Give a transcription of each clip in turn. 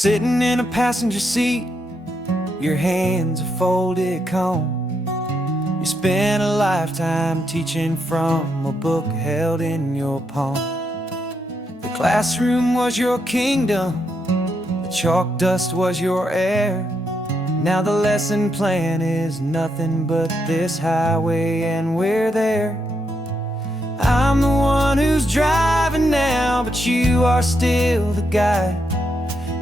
Sitting in a passenger seat, your hands are folded calm. You spent a lifetime teaching from a book held in your palm. The classroom was your kingdom, the chalk dust was your air. Now the lesson plan is nothing but this highway and we're there. I'm the one who's driving now, but you are still the guide,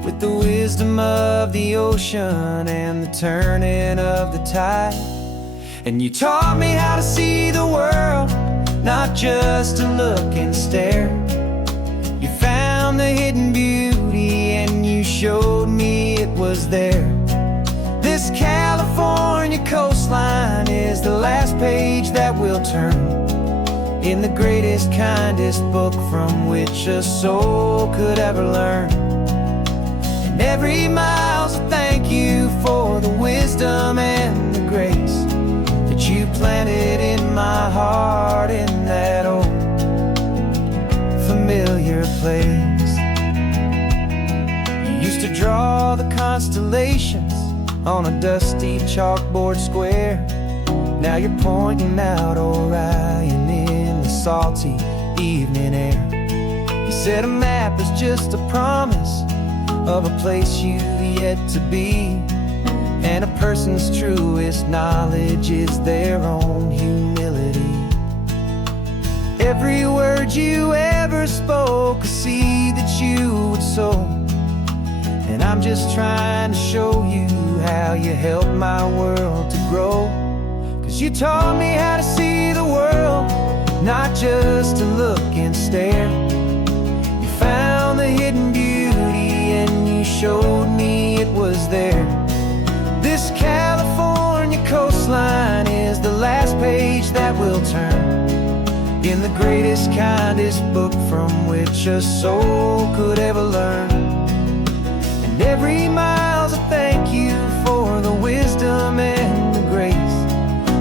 with the wisdom of the ocean and the turning of the tide. And you taught me how to see the world, not just to look and stare. You found the hidden beauty and you showed me it was there. This California coastline is the last page that we'll turn in the greatest, kindest book from which a soul could ever learn. And every mile's a thank you for the wisdom and the grace that you planted in my heart in that old familiar place. You used to draw the constellations on a dusty chalkboard square. Now you're pointing out Orion in the salty evening air. You said a map is just a promise of a place you've yet to be, and a person's truest knowledge is their own humility. Every word you ever spoke, a seed that you would sow, and I'm just trying to show you how you helped my world to grow. 'Cause you taught me how to see the world, not just to look and stare. You found the hidden beauty and you showed me it was there. This California coastline is the last page that we'll turn in the greatest, kindest book from which a soul could ever learn. And every mile's a thank you for the wisdom and the grace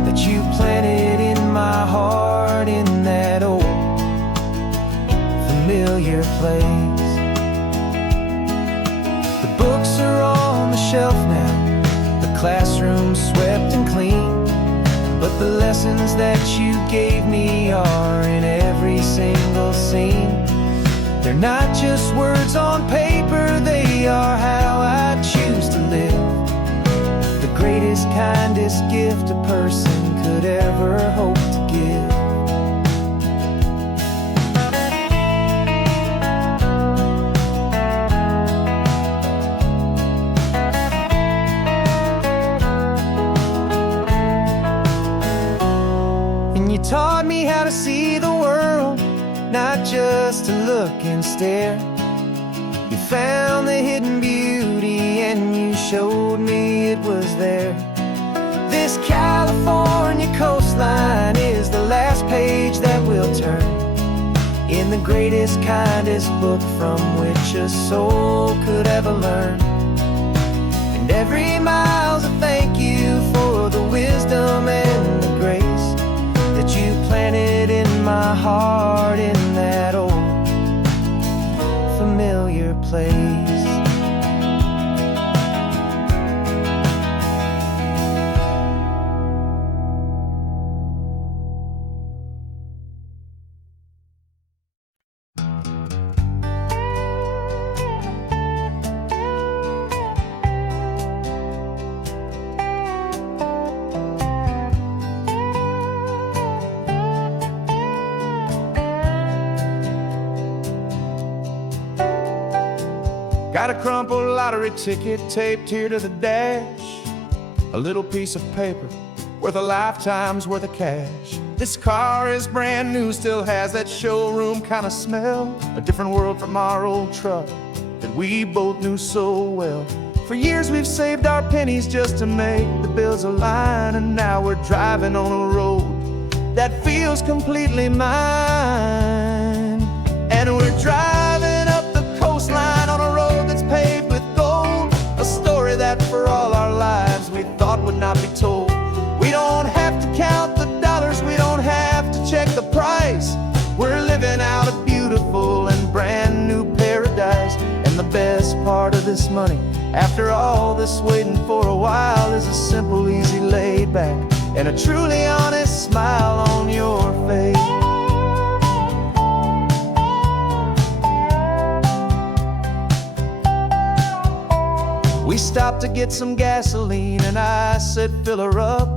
that you planted in my heart in that old familiar place. The books are on the shelf now, the classroom swept and clean, but the lessons that you gave me are in every single scene. They're not just words on paper, they are how I choose to live. The greatest, kindest gift a person could ever hope to give. And you taught me how to see the world, not just to look and stare. You found the hidden beauty and you showed me it was there. This California coastline is the last page that we'll turn in the greatest, kindest book from which a soul could ever learn. And every mile's a thank you for the wisdom and the grace that you planted in my heart in that old familiar place. Got a crumpled lottery ticket taped here to the dash, a little piece of paper worth a lifetime's worth of cash. This car is brand new, still has that showroom kind of smell, a different world from our old truck that we both knew so well. For years we've saved our pennies just to make the bills align, and now we're driving on a road that feels completely mine. And we're driving up the coastline on a road that's paved with gold, a story that for all our lives we thought would not be told. We don't have to count the dollars, we don't have to check the price. We're living out a beautiful and brand new paradise. And the best part of this money. After all this waiting for a while is a simple, easy, laid back, and a truly honest smile on your face. We stopped to get some gasoline and I said, fill her up.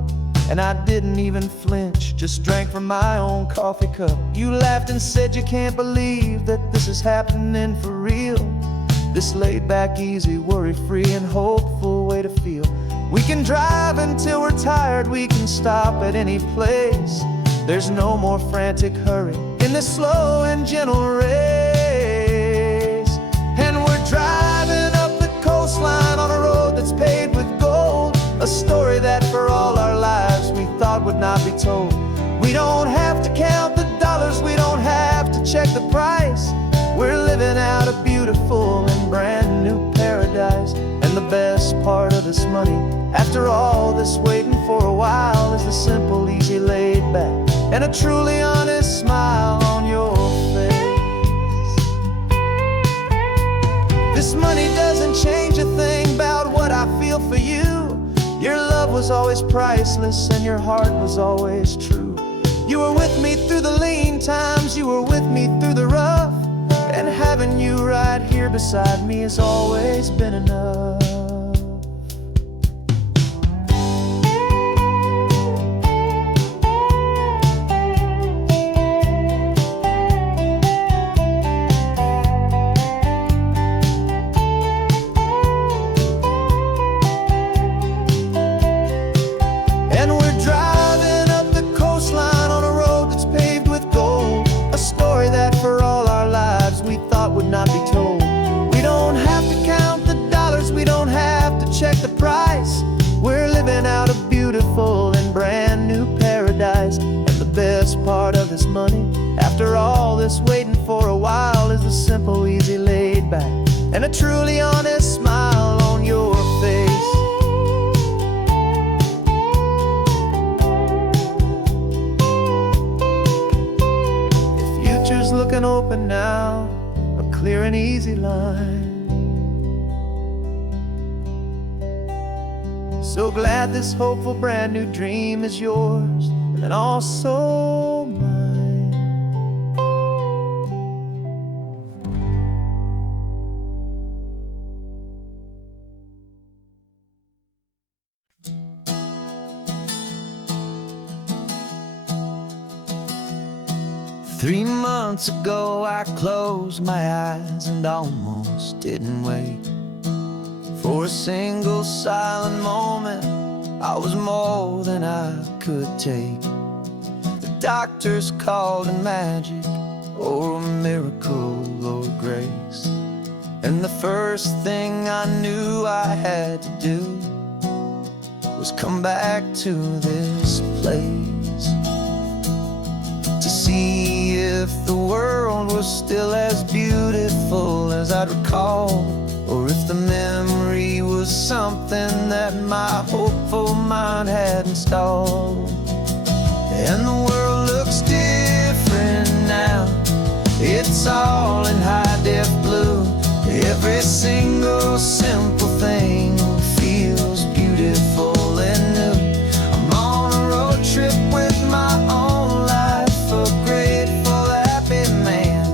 And I didn't even flinch, just drank from my own coffee cup. You laughed and said you can't believe that this is happening for real. This laid back, easy, worry-free and hopeful way to feel. We can drive until we're tired, we can stop at any place. There's no more frantic hurry in this slow and gentle race. And we're driving up the coastline on a road that's paved with gold, a story that for all our lives we thought would not be told. We don't have to count the dollars, we don't have to check the price. We're living out a beautiful and brand new paradise. And the best part of this money, after all this waiting for a while, is the simple, easy, laid back, and a truly honest smile on your face. This money doesn't change a thing about what I feel for you. Your love was always priceless and your heart was always true. You were with me through the lean times, you were with me through the rough, and having you right here beside me has always been enough. And we're driving up the coastline on a road that's paved with gold, a story that for all our lives we thought would not be told. We don't have to count the dollars, we don't have to check the price. We're living out a beautiful and brand new paradise. And the best part of this money, after all this waiting for a while, is the simple, easy, laid back, and a truly honest smile on your face. Future's looking open now, a clear and easy line. So glad this hopeful brand new dream is yours and also mine. Three months ago I closed my eyes and almost didn't wait for a single silent moment. I was more than I could take. The doctors called it magic, or a miracle, or grace. And the first thing I knew I had to do was come back to this place, to see if the world was still as beautiful as I'd recall, or if the memory was something that my hopeful mind had installed. And the world looks different now, it's all in high-def blue. Every single simple thing feels beautiful and new. I'm on a road trip with my own life, a grateful, happy man,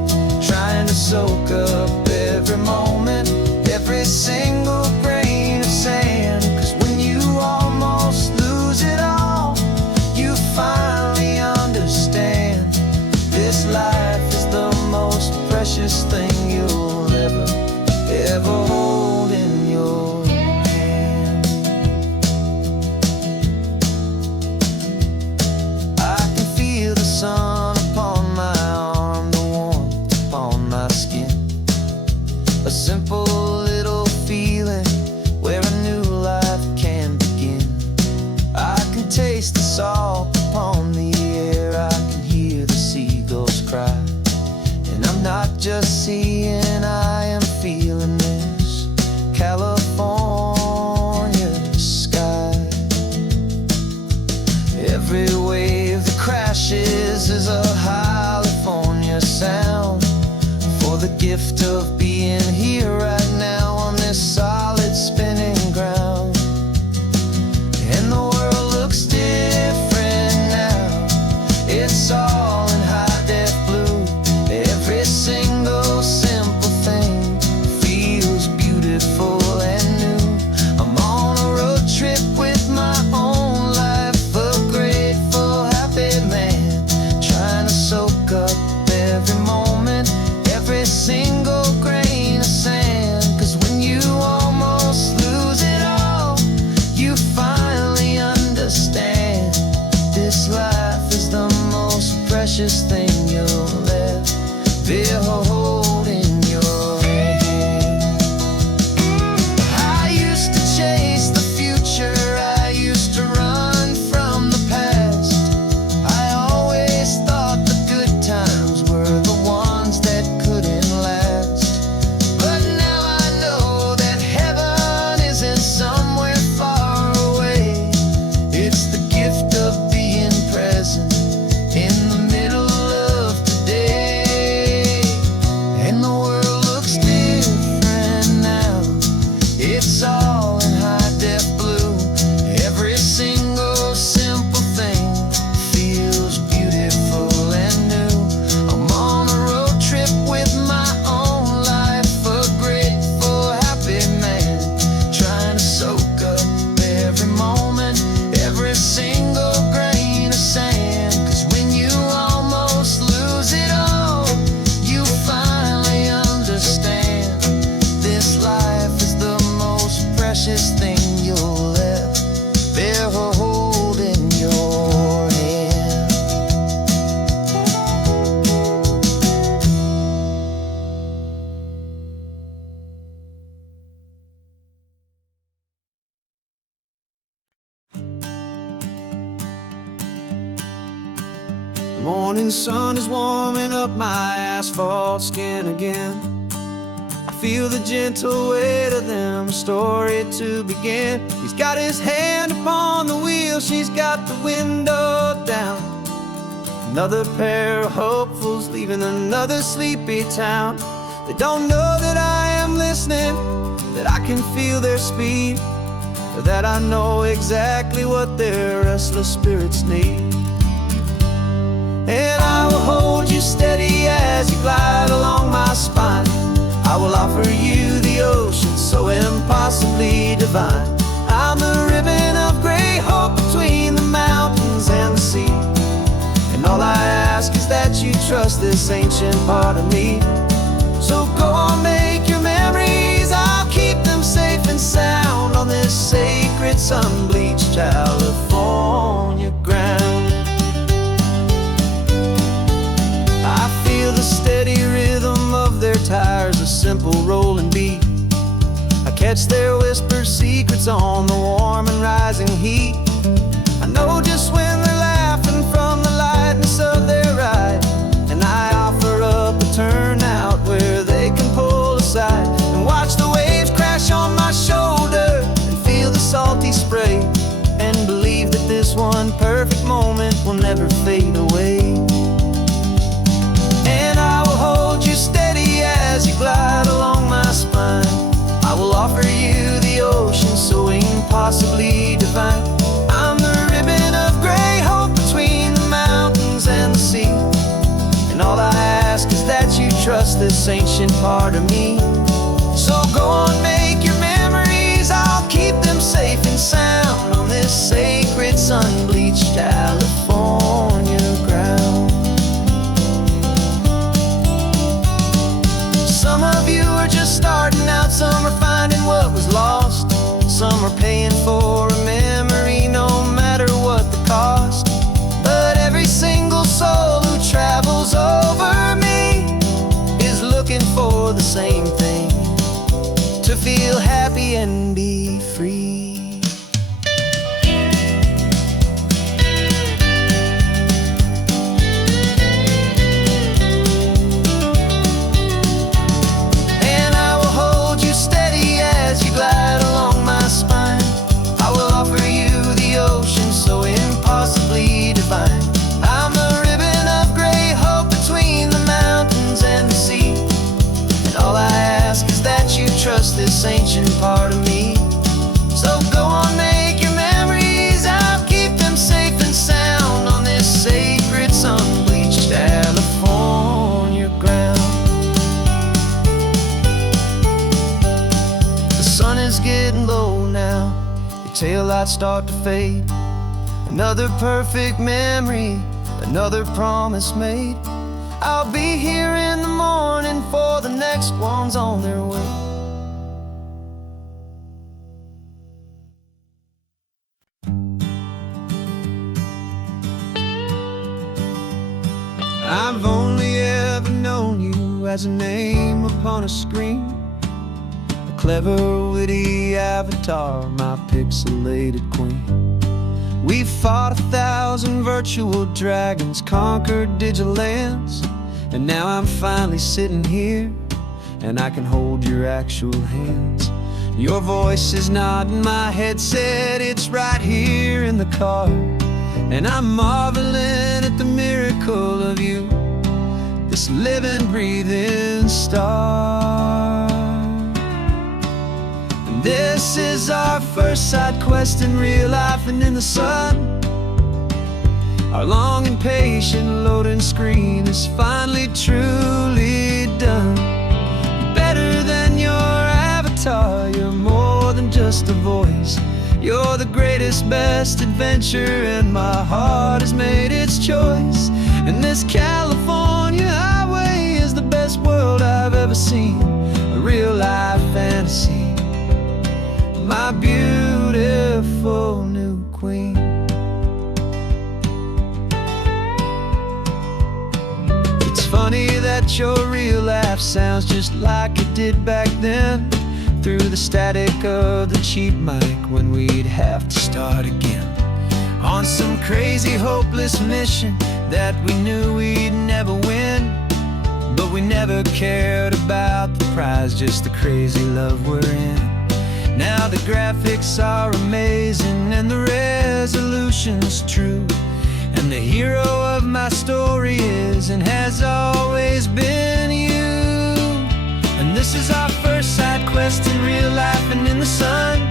trying to soak up every moment, every single grain of sand. 'Cause when you almost lose it all, you finally understand this life is the most precious thing you'll ever hold in your hand. I can feel the sun upon my arm, the warmth upon my skin, a simple little feeling where a new life can begin. I can taste the salt upon the air, I can hear the seagulls cry, and I'm not just seeing, I am feeling this California sky. Every wave that crashes is a California sound, for the gift of being here right now on this side Morning sun is warming up my asphalt skin again. I feel the gentle weight of them story to begin. He's got his hand upon the wheel, she's got the window down. Another pair of hopefuls leaving another sleepy town. They don't know that I am listening, that I can feel their speed, or that I know exactly what their restless spirits need. And I will hold you steady as you glide along my spine. I will offer you the ocean so impossibly divine. I'm the ribbon of gray hope between the mountains and the sea. And all I ask is that you trust this ancient part of me. So go on, make your memories, I'll keep them safe and sound on this sacred sun-bleached California ground. I feel the steady rhythm of their tires, a simple rolling beat. I catch their whispered secrets on the warm and rising heat. I know just when they're laughing from the lightness of their ride, and I offer up a turnout where they can pull aside and watch the waves crash on my shoulder and feel the salty spray, and believe that this one perfect moment will never fade away. And I will hold you steady as you glide along my spine. I will offer you the ocean so impossibly divine. I'm the ribbon of gray hope between the mountains and the sea. And all I ask is that you trust this ancient part of me. So go on, make your memories, I'll keep them safe and sound on this sacred sun-bleached California ground. Some of you are just starting out, some are finding what was lost, some are paying for a memory no matter what the cost. But every single soul who travels over me is looking for the same thing, to feel happy and be free. And I will hold you steady as you glide along my spine. I will offer you the ocean so impossibly divine. I'm the ribbon of gray hope between the mountains and the sea. And all I ask is that you trust this ancient part of me. So go on, make your memories, I'll keep them safe and sound on this sacred sun-bleached California ground. The sun is getting low now, the taillights start to fade. Another perfect memory, another promise made. I'll be here in the morning for the next ones on their way. I've only ever known you as a name upon a screen, a clever, witty avatar, my pixelated queen. We've fought 1,000 virtual dragons, conquered digital lands, and now I'm finally sitting here, and I can hold your actual hands. Your voice is not in my headset, it's right here in the car, and I'm marveling at the miracle of you, this living, breathing star. And this is our first side quest in real life and in the sun. Our long and patient loading screen is finally truly done. Better than your avatar, you're more than just a voice. You're the greatest, best adventure, and my heart has made its choice. And this California highway is the best world I've ever seen, a real life fantasy, my beautiful new queen. It's funny that your real life sounds just like it did back then, through the static of the cheap mic when we'd have to start again on some crazy hopeless mission that we knew we'd never win, but we never cared about the prize, just the crazy love we're in. Now the graphics are amazing and the resolution's true, and the hero of my story is and has always been you. And this is our first side quest in real life and in the sun.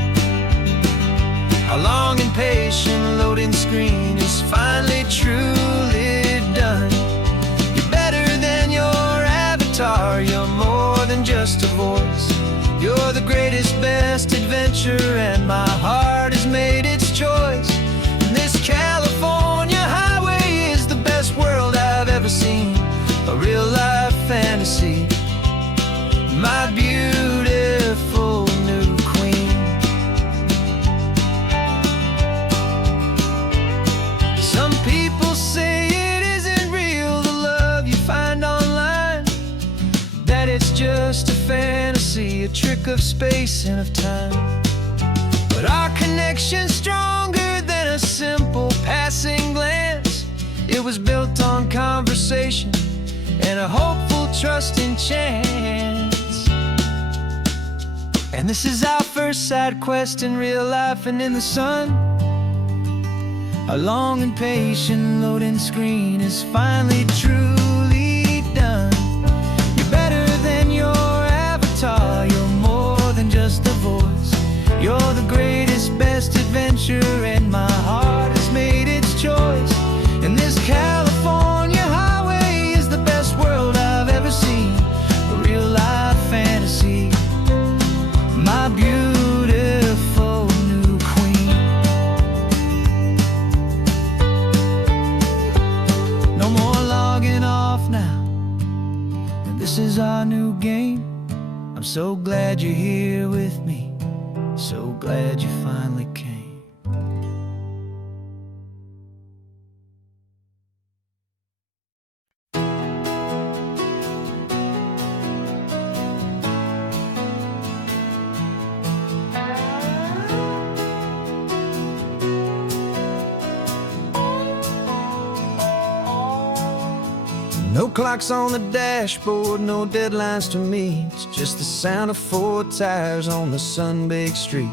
Our long and patient loading screen is finally truly done. You're better than your avatar, you're more than just a voice. You're the greatest, best adventure, and my heart has made its choice. And this California highway is the best world I've ever seen, a real life fantasy, my beautiful new queen. Some people say it isn't real, the love you find online, that it's just a fantasy, a trick of space and of time. But our connection's stronger than a simple passing glance. It was built on conversation and a hopeful, trusting chance. And this is our first side quest in real life and in the sun. Our long and patient loading screen is finally truly done. You're better than your avatar, you're more than just a voice. You're the greatest, best adventure, and my heart has made its choice. And this California highway is the best world I've ever seen, a real life fantasy, my beautiful new queen. No more logging off now, and this is our new game. I'm so glad you're here with me, so glad you finally came. No clocks on the dashboard, no deadlines to meet, just the sound of 4 tires on the sun-baked street.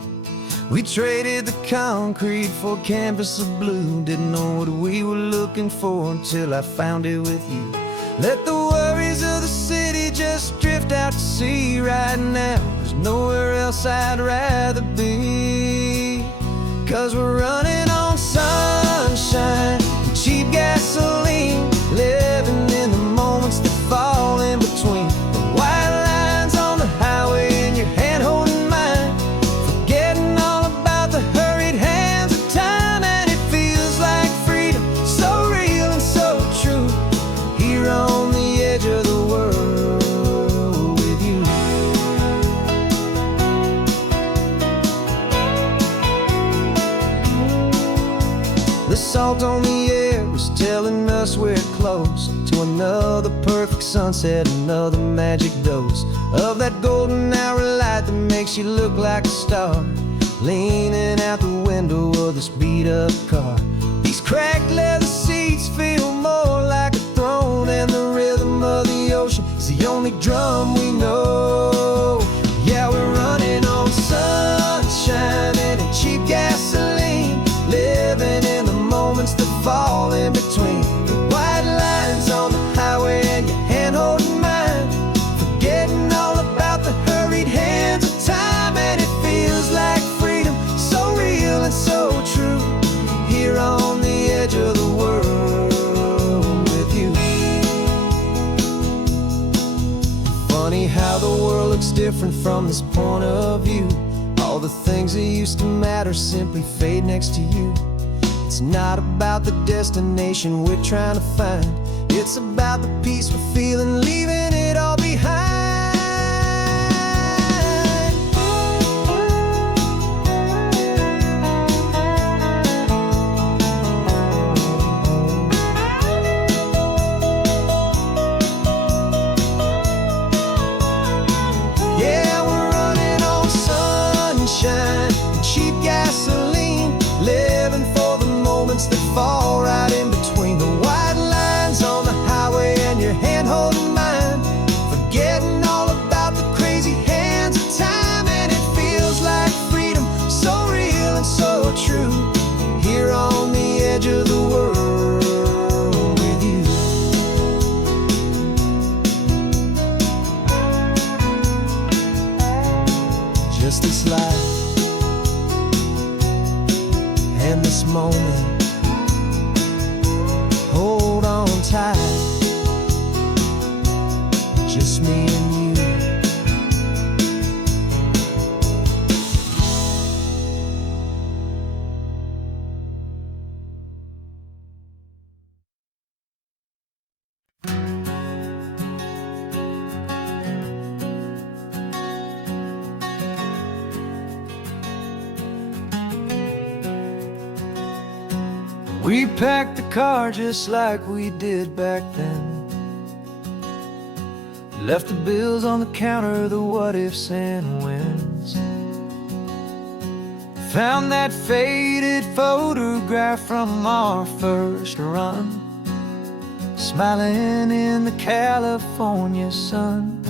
We traded the concrete for a canvas of blue, didn't know what we were looking for until I found it with you. Let the worries of the city just drift out to sea right now. There's nowhere else I'd rather be, 'cause we're running on sunshine and cheap gasoline, living in the moments that fall in between the white lines on the highway and your hand holding mine, forgetting all about the hurried hands of time. And it feels like freedom, so real and so true, here on the edge of the world with you. The salt on the air is telling us we're close to another perfect sunset, another magic dose of that golden hour light that makes you look like a star, leaning out the window of this beat-up car. These cracked leather seats feel more like a throne, and the rhythm of the ocean is the only drum we know. Yeah, we're running on sunshine and a cheap gasoline, living in the moments that fall in between the white lines on the highway and your hand holding mine, forgetting all about the hurried hands of time. And it feels like freedom, so real and so true, here on the edge of the world with you. Funny how the world looks different from this point of view. All the things that used to matter simply fade next to you. It's not about the destination we're trying to find, it's about the peace we're feeling, leaving it all behind. Yeah, we're running on sunshine and cheap gasoline, living for the moments that fall right in between the white lines edge of the world with you. Just this life and this moment, hold on tight. Just me and you. We packed the car just like we did back then. Left the bills on the counter, the what ifs and whens. Found that faded photograph from our first run, smiling in the California sun.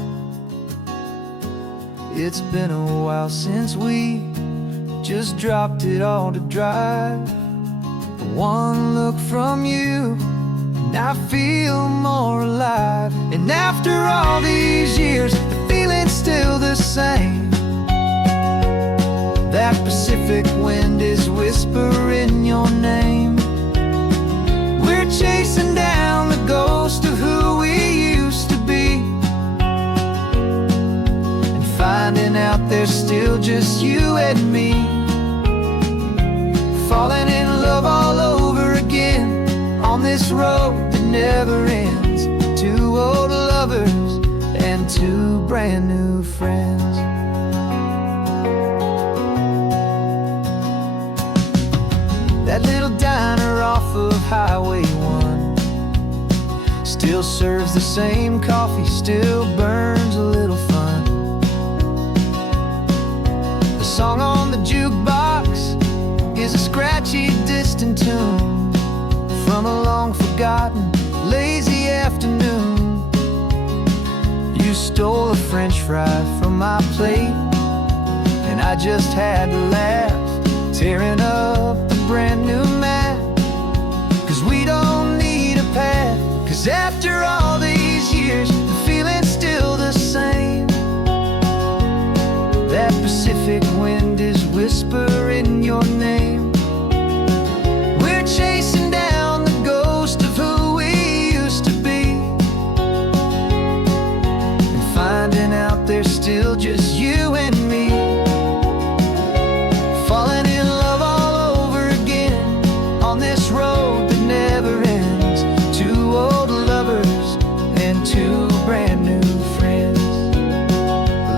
It's been a while since we just dropped it all to drive. One look from you and I feel more alive. And after all these years, the feeling's still the same. That Pacific wind is whispering your name. We're chasing down the ghost of who we used to be, and finding out there's still just you and me. Falling in love all over again on this road that never ends. Two old lovers and two brand new friends. That little diner off of Highway 1 still serves the same coffee, still burns a little fun. The song on the jukebox is a scratchy, distant tune from a long-forgotten, lazy afternoon. You stole a French fry from my plate, and I just had to laugh, tearing up the brand new map. 'Cause we don't need a path, 'cause after all these years, the feeling's still the same. That Pacific wind is whispering your name. We're chasing down the ghost of who we used to be, and finding out there's still just you and me. Falling in love all over again on this road that never ends. Two old lovers and two brand new friends.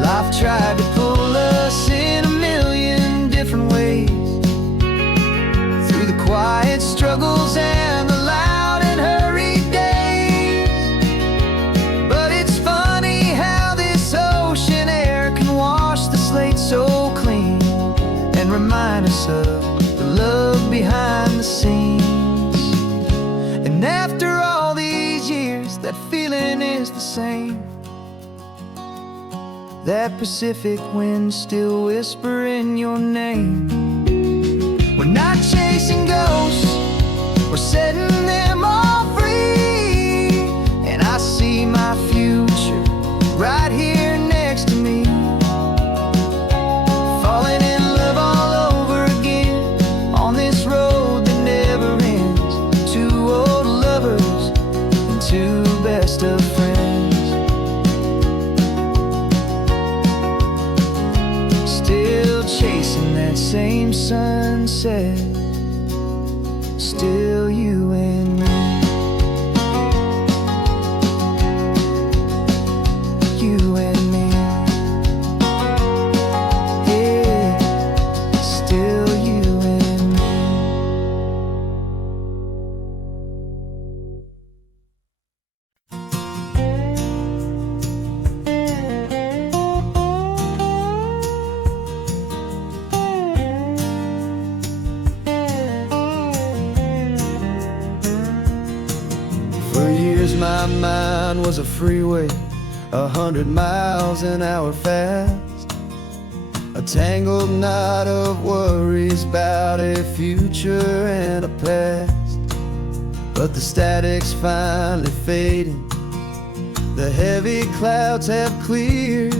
Life tried to pull us in a million different ways, through the quiet struggles and the loud and hurried days. But it's funny how this ocean air can wash the slate so clean, and remind us of the love behind the scenes. And after all these years, that feeling is the same. That Pacific wind still whispering your name. We're not chasing ghosts, we're setting them all free. And I see my future right here next to me. Falling in love all over again on this road that never ends. Two old lovers and two best of friends. Still chasing that same sunset, still you and me. You and me. Yeah, still you and me. For years my mind was a freeway, 100 miles an hour fast. a tangled knot of worries about a future and a past. But the static's finally fading, the heavy clouds have cleared,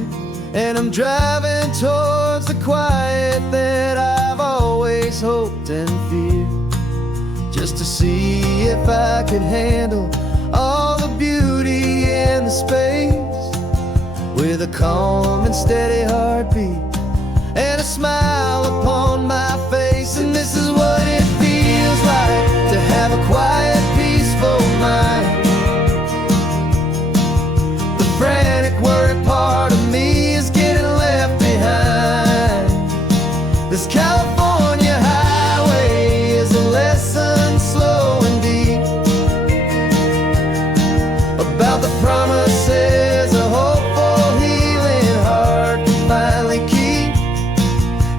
and I'm driving towards the quiet that I've always hoped and feared, just to see if I could handle all the beauty in the space, with a calm and steady heartbeat and a smile upon my face. And this is what it feels like to have a quiet, peaceful mind. The frantic, worried part of me is getting left behind. This California highway is a lesson slow and deep about the promises a hopeful, healing heart can finally keep.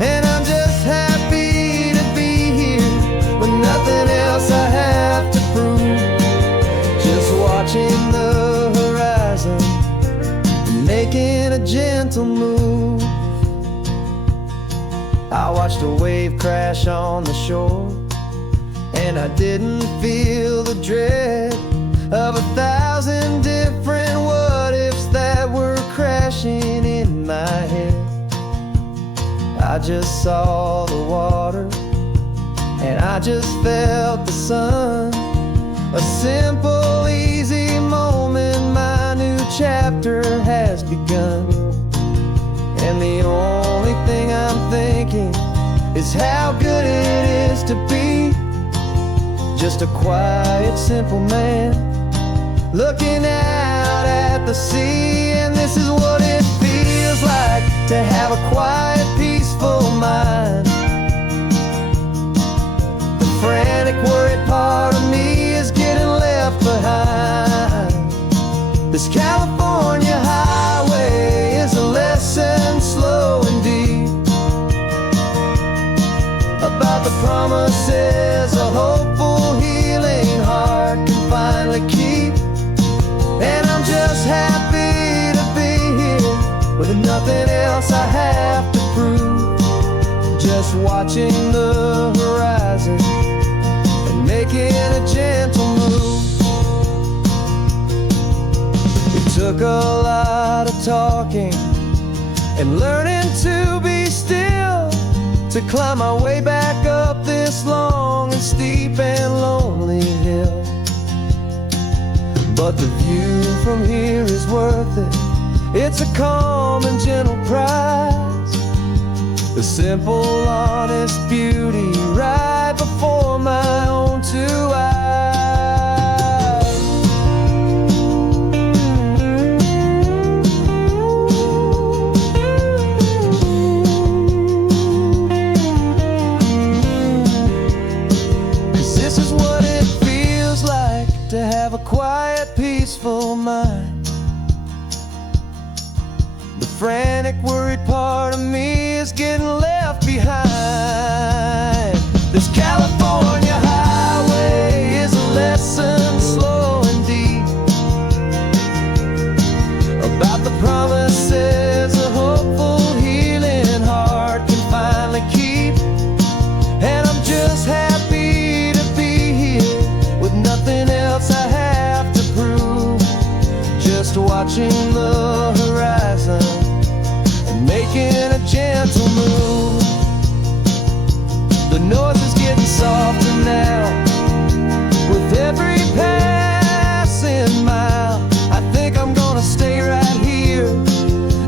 And I'm just happy to be here with nothing else I have to prove, just watching the horizon and making a gentle move. I watched a wave crash on the shore, and I didn't feel the dread of 1,000 different what-ifs that were crashing in my head. I just saw the water, and I just felt the sun. A simple, easy moment, my new chapter has begun. And the only thing I'm thinking is how good it is to be just a quiet, simple man looking out at the sea. And this is what it feels like to have a quiet, peaceful mind. The frantic, worried part of me is getting left behind. This California highway is a lesson slow and deep about the promises a hopeful, healing heart can finally keep. And I'm just happy to be here with nothing else I have to prove, just watching the horizon and making a gentle move. It took a lot of talking and learning to be still to climb my way back up this long and steep and lonely hill. But the view from here is worth it. It's a calm and gentle prize, the simple, honest beauty right before my own two eyes. This is what it feels like to have a quiet, peaceful mind. The frantic, worried part of me is getting left behind. This California highway is a lesson slow and deep about the promises a hopeful, healing heart can finally keep. And I'm just happy to be here with nothing else I have to prove, just watching the horizon and making a gentle move. The noise is getting softer now with every passing mile. I think I'm gonna stay right here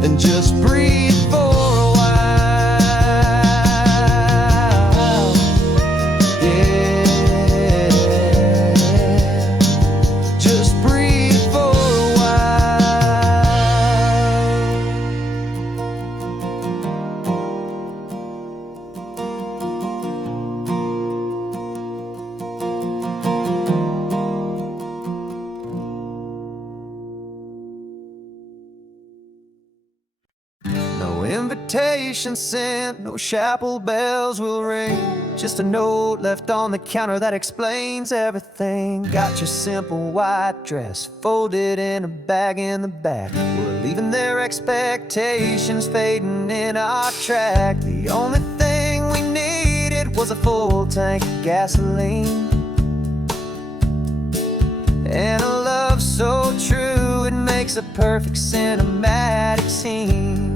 and just breathe for a while. Yeah, just breathe for a while. invitation sent, no chapel bells will ring. Just a note left on the counter that explains everything. Got your simple white dress folded in a bag in the back. We're leaving their expectations fading in our track. The only thing we needed was a full tank of gasoline, and a love so true it makes a perfect cinematic scene.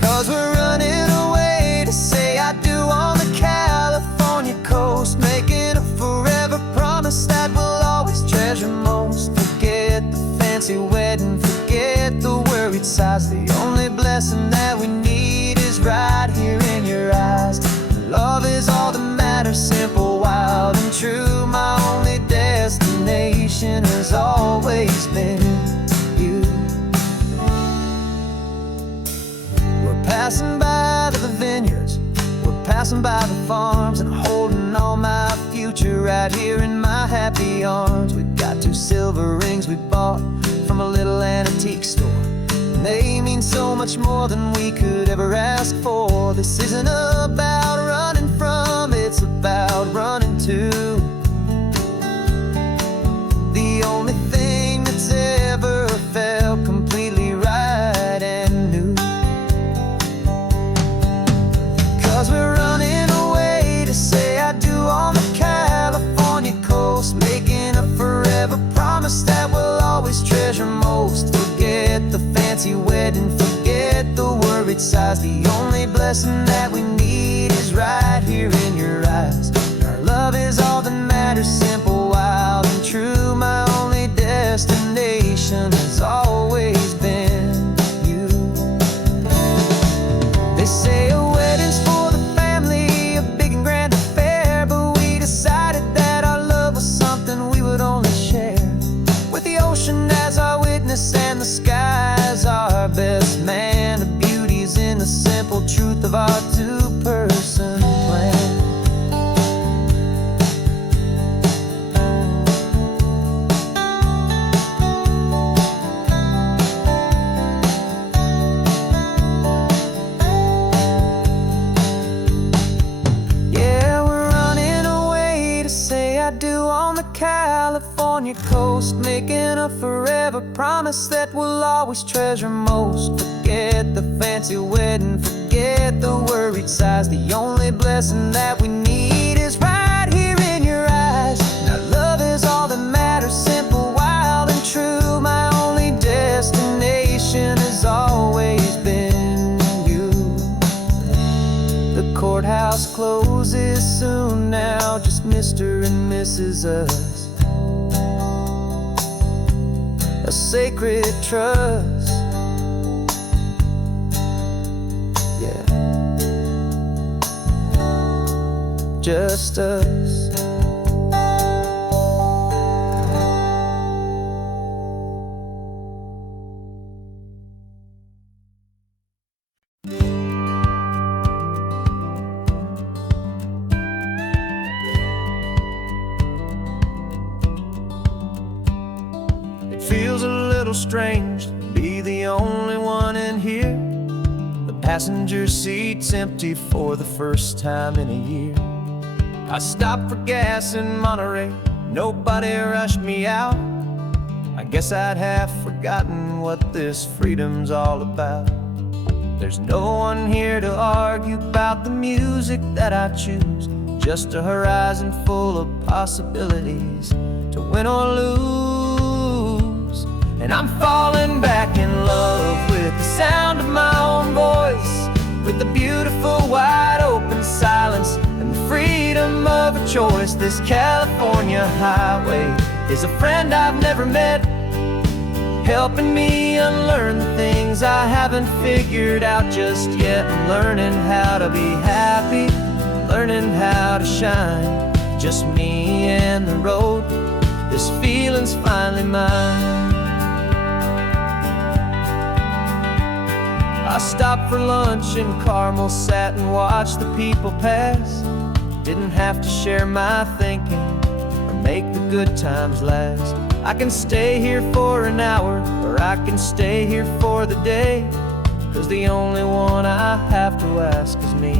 'Cause we're running away to say I do on the California coast, making a forever promise that we'll always treasure most. Forget the fancy wedding, forget the worried sighs. The only blessing that we need is right here in your eyes. Love is all that matters, simple, wild, and true. My only destination has always been you. We're passing by the vineyards, we're passing by the farms, and holding all my future right here in my happy arms. We've got 2 silver rings we bought from a little antique store. They mean so much more than we could ever ask for. This isn't about running from, it's about running to the only thing that's ever felt completely right and new. 'Cause we're running away to say I do on the California coast, making a forever promise that we'll always treasure most. Forget the fancy wedding, forget the worried sighs. The only blessing that we need is right here in your eyes. Our love is all that matters, simple, wild, and true. My only destination has always been you. They say a wedding's for the family, a big and grand affair, but we decided that our love was something we would only share with the ocean as our witness and the sky as our best man. The beauty's in the simple truth of our 2-person plan. Yeah, we're running away to say I do on the California coast, making a forever promise that we'll always treasure most. Forget the fancy wedding, forget the worried sighs. The only blessing that we need is right here in your eyes. Now love is all that matters, simple, wild, and true. My only destination has always been you. The courthouse closes soon now, just Mr. and Mrs. Us. A sacred trust, yeah, just us. Feels a little strange to be the only one in here. The passenger seat's empty for the first time in a year. I stopped for gas in Monterey, nobody rushed me out. I guess I'd half forgotten what this freedom's all about. There's no one here to argue about the music that I choose, just a horizon full of possibilities to win or lose. And I'm falling back in love with the sound of my own voice, with the beautiful wide open silence and the freedom of a choice. This California highway is a friend I've never met, helping me unlearn the things I haven't figured out just yet. I'm learning how to be happy, learning how to shine, just me and the road. This feeling's finally mine. I stopped for lunch in Carmel, sat and watched the people pass. Didn't have to share my thinking or make the good times last. I can stay here for an hour, or I can stay here for the day, 'cause the only one I have to ask is me.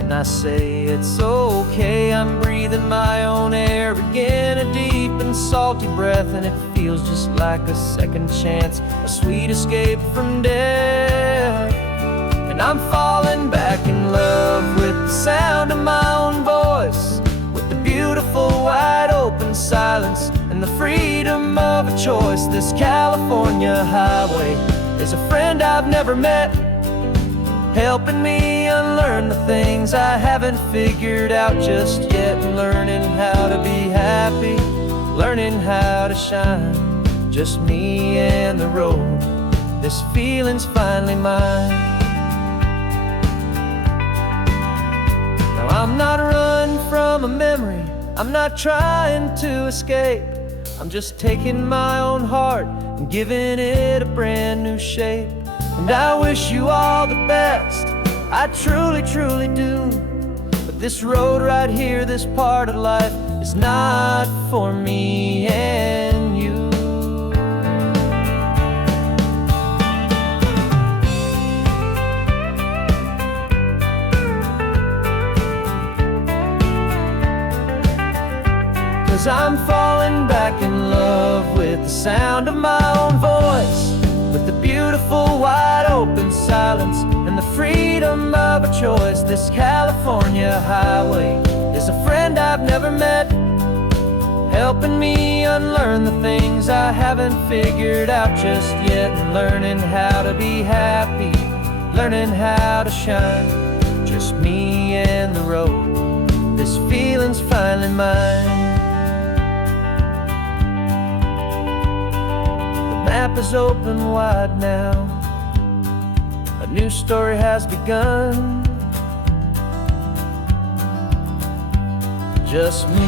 And I say it's okay, I'm breathing my own air again, a deep and salty breath, and it feels just like a second chance, a sweet escape from death. And I'm falling back in love with the sound of my own voice, with the beautiful wide open silence and the freedom of a choice. This California highway is a friend I've never met, helping me unlearn the things I haven't figured out just yet, and learning how to be happy, learning how to shine, just me and the road. This feeling's finally mine. Now I'm not running from a memory, I'm not trying to escape, I'm just taking my own heart and giving it a brand new shape. And I wish you all the best, I truly, truly do. But this road right here, this part of life, is not for me and you. 'Cause I'm falling back in love with the sound of my own voice, with the beautiful wide open silence and the freedom of a choice. This California highway is a friend I've never met, helping me unlearn the things I haven't figured out just yet, and learning how to be happy, learning how to shine, just me and the road. This feeling's finally mine. The map is open wide now, a new story has begun, just me.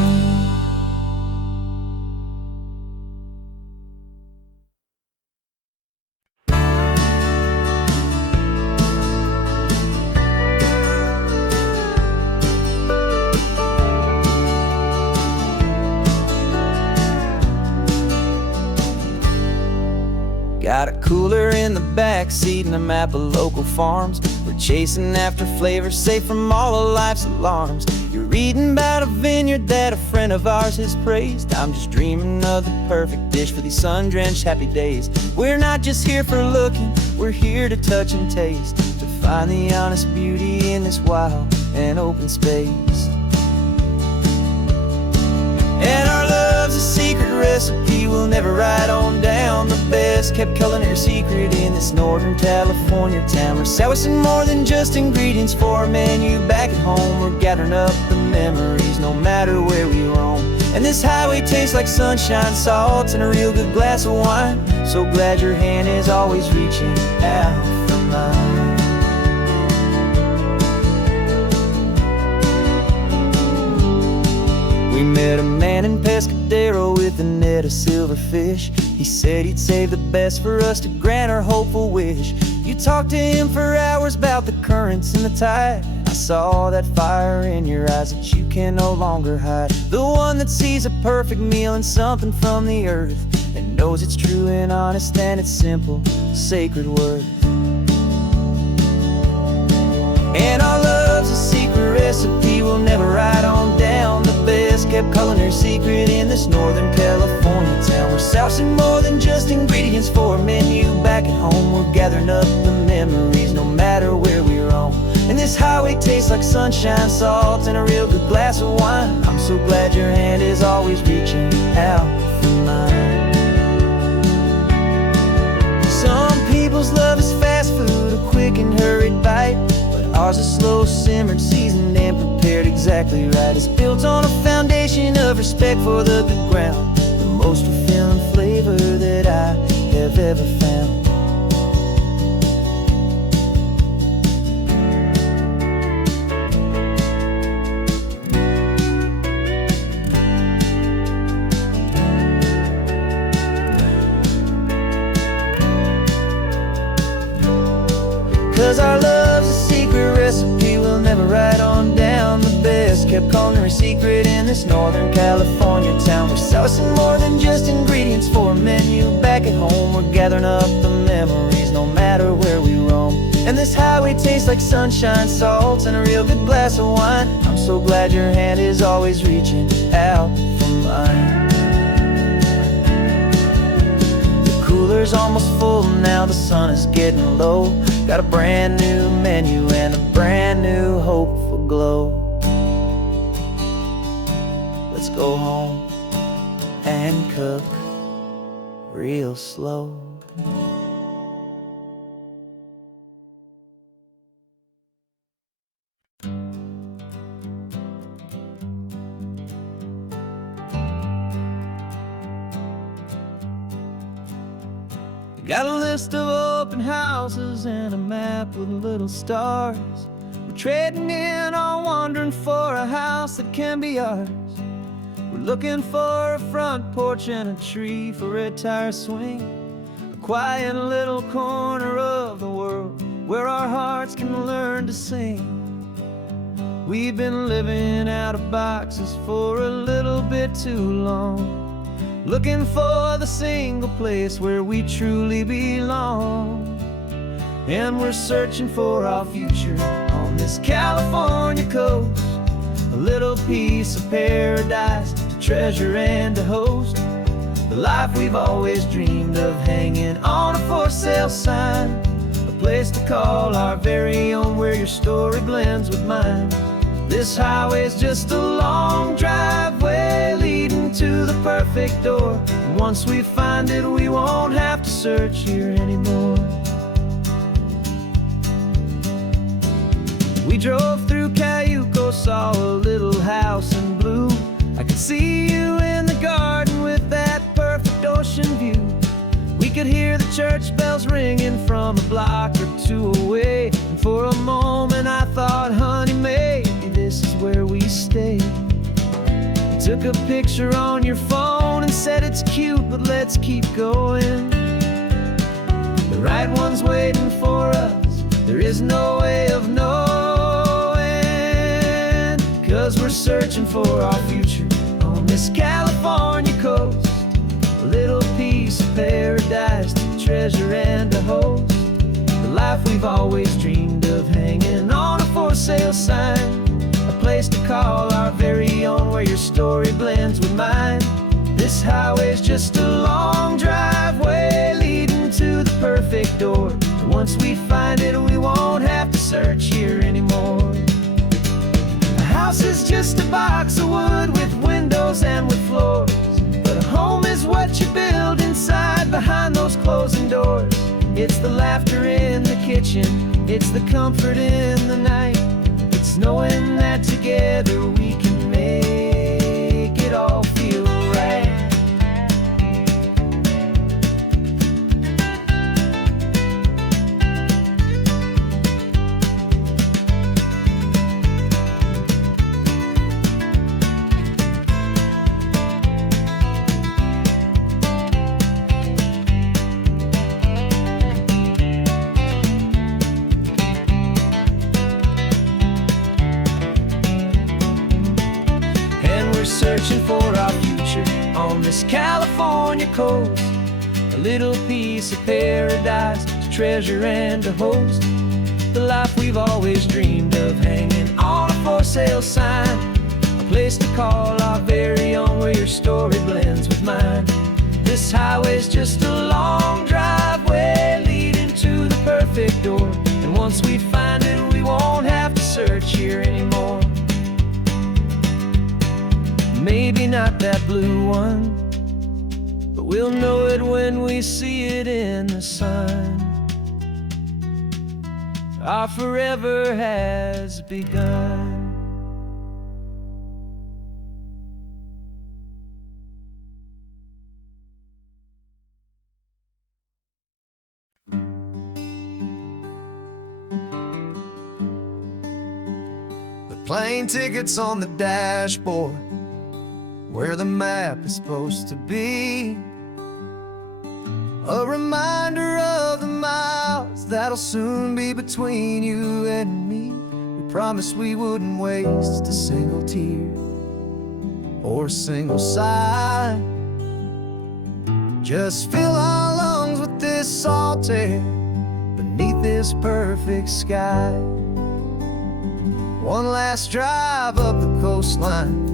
Got a cooler in the back seat and a map of local farms. We're chasing after flavors safe from all of life's alarms. You're reading about a vineyard that a friend of ours has praised. I'm just dreaming of the perfect dish for these sun-drenched happy days. We're not just here for looking, we're here to touch and taste, to find the honest beauty in this wild and open space. And our love's a secret recipe we'll never write on down. The best kept culinary secret in this Northern California town. We're saving more than just ingredients for a menu back at home. We're gathering up the memories no matter where we roam. And this highway tastes like sunshine, salt, and a real good glass of wine. So glad your hand is always reaching out for mine. We met a man in Pescadero with a net of silverfish. He said he'd save the best for us to grant our hopeful wish. You talked to him for hours about the currents and the tide. I saw that fire in your eyes that you can no longer hide. The one that sees a perfect meal in something from the earth, and knows it's true and honest and it's simple, sacred worth. And our love's a secret recipe we'll never write on down. The best kept culinary secret in this Northern California town. We're sourcing more than just ingredients for a menu back at home. We're gathering up the memories no matter where we roam. And this highway tastes like sunshine, salt, and a real good glass of wine. I'm so glad your hand is always reaching out for mine. Some people's love is fast food, a quick and hurried bite. Ours is slow simmered, seasoned and prepared exactly right. It's built on a foundation of respect for the good ground, the most fulfilling flavor that I have ever found. 'Cause our love's a secret recipe we'll we'll never write on down the best kept culinary secret in this Northern California town. We're sourcing more than just ingredients for a menu. Back at home, we're gathering up the memories, no matter where we roam. And this highway tastes like sunshine, salt, and a real good glass of wine. I'm so glad your hand is always reaching out for mine. The cooler's almost full now, the sun is getting low. Got a brand new menu and a brand new hopeful glow. Let's go home and cook real slow. Got a list of open houses and a map with little stars. We're trading in on wandering for a house that can be ours. We're looking for a front porch and a tree for a tire swing, a quiet little corner of the world where our hearts can learn to sing. We've been living out of boxes for a little bit too long, looking for the single place where we truly belong. And we're searching for our future on this California coast, a little piece of paradise to treasure and to host, the life we've always dreamed of hanging on a for sale sign, a place to call our very own where your story blends with mine. This highway's just a long driveway leading to the perfect door. And once we find it, we won't have to search here anymore. We drove through Cayuco, saw a little house in blue. I could see you in the garden with that perfect ocean view. We could hear the church bells ringing from a block or two away. And for a moment I thought, honey, maybe this is where we stay. You took a picture on your phone and said it's cute, but let's keep going. The right one's waiting for us, there is no way of knowing, 'cause we're searching for our future on this California coast, a little piece of paradise to treasure and to host, the life we've always dreamed of hanging on a for sale sign, a place to call our very own where your story blends with mine. This highway's just a long driveway leading to the perfect door. And once we find it, we won't have to search here anymore. A house is just a box of wood with windows and with floors, but a home is what you build inside behind those closing doors. It's the laughter in the kitchen, it's the comfort in the night, it's knowing that together we can make it all feel right. Searching for our future on this California coast, a little piece of paradise to treasure and to host, the life we've always dreamed of hanging on a for sale sign, a place to call our very own where your story blends with mine. This highway's just a long driveway leading to the perfect door, and once we find it, we won't have to search here anymore. Maybe not that blue one, but we'll know it when we see it in the sun. Our forever has begun. The plane tickets on the dashboard, where the map is supposed to be, a reminder of the miles that'll soon be between you and me. We Promised we wouldn't waste a single tear or a single sigh. Just fill our lungs with this salt air beneath this perfect sky. One last drive up the coastline,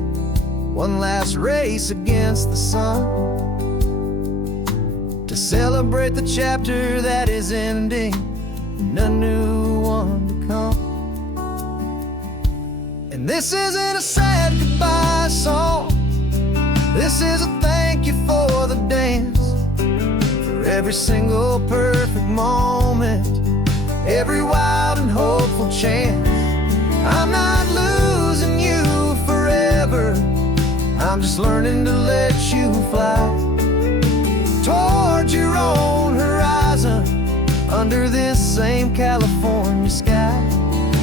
one last race against the sun, to celebrate the chapter that is ending and a new one to come. And this isn't a sad goodbye song, this is a thank you for the dance, for every single perfect moment, every wild and hopeful chance. I'm not losing you forever, I'm just learning to let you fly towards your own horizon, under this same California sky.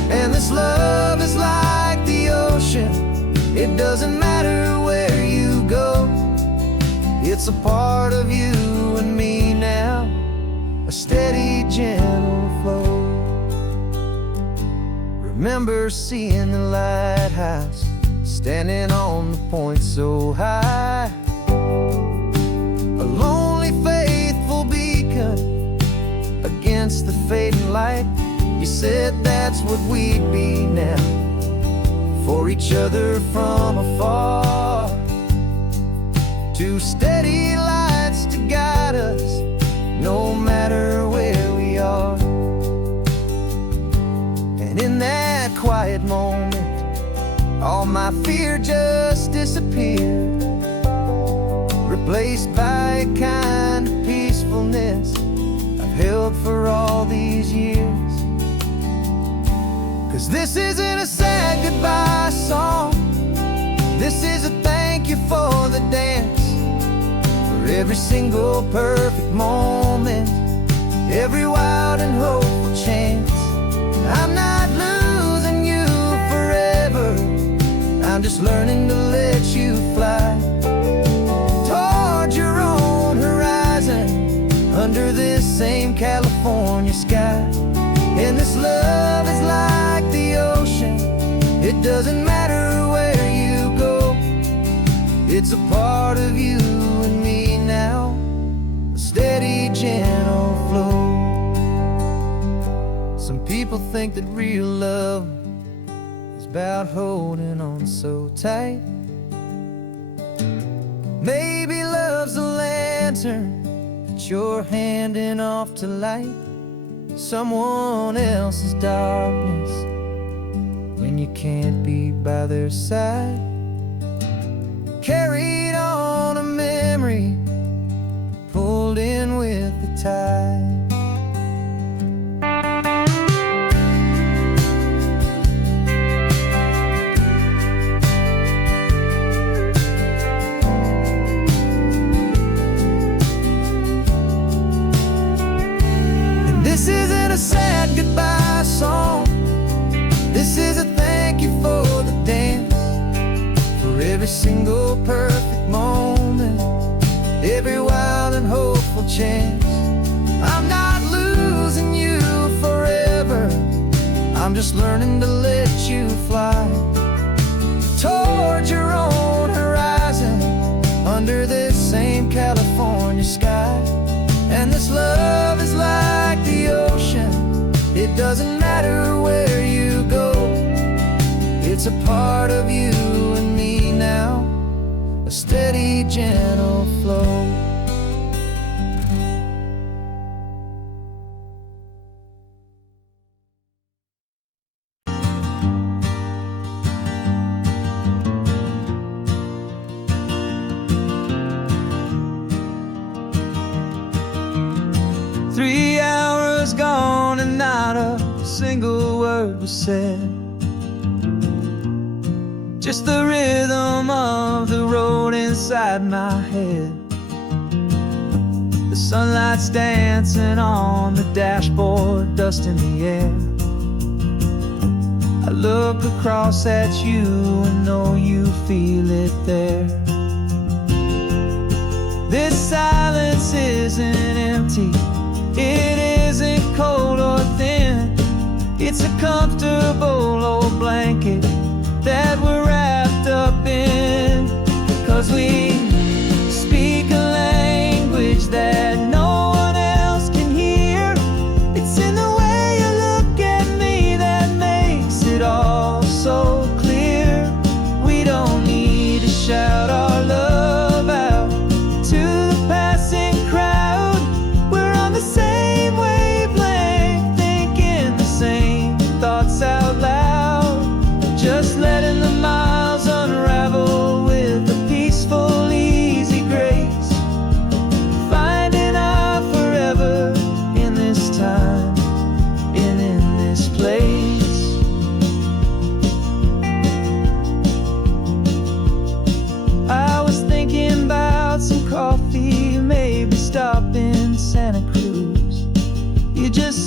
And this love is like the ocean, it doesn't matter where you go, it's a part of you and me now, a steady, gentle flow. Remember seeing the lighthouse, standing on the point so high, a lonely, faithful beacon against the fading light. You said that's what we'd be now, for each other from afar. Two steady lights to guide us, no matter where we are. And in that quiet moment, all my fear just disappeared, replaced by a kind of peacefulness I've held for all these years. 'Cause this isn't a sad goodbye song, this is a thank you for the dance, for every single perfect moment, every wild and hopeful chance. I'm not losing you forever, I'm just learning to let you fly towards your own horizon, under this same California sky. And this love is like the ocean, it doesn't matter where you go, it's a part of you and me now, a steady, gentle flow. Some people think that real love is about holding on so tight. Maybe love's a lantern that you're handing off to light someone else's darkness when you can't be by their side. Carried on a memory, pulled in with the tide. This isn't a sad goodbye song, this is a thank you for the dance, for every single perfect moment, every wild and hopeful chance. I'm not losing you forever, I'm just learning to let you fly towards your own horizon, under this same California sky. And this love is like the ocean, it doesn't matter where you go, it's a part of you and me now, a steady, gentle flow. Gone and not a single word was said, just the rhythm of the road inside my head. The sunlight's dancing on the dashboard, dust in the air. I look across at you and know you feel it there. This silence isn't empty, it isn't cold or thin, it's a comfortable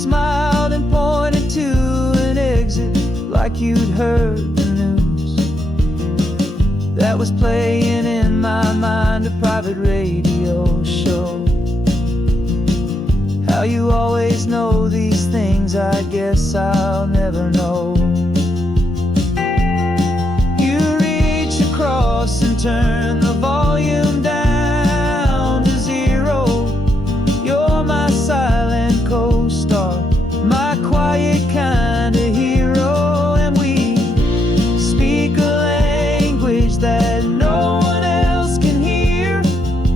smiled and pointed to an exit like you'd heard the news. That was playing in my mind, a private radio show. How you always know these things, I guess I'll never know. You reach across and turn the volume down to 0. You're my silent co-star, my quiet kind of hero. And we speak a language that no one else can hear.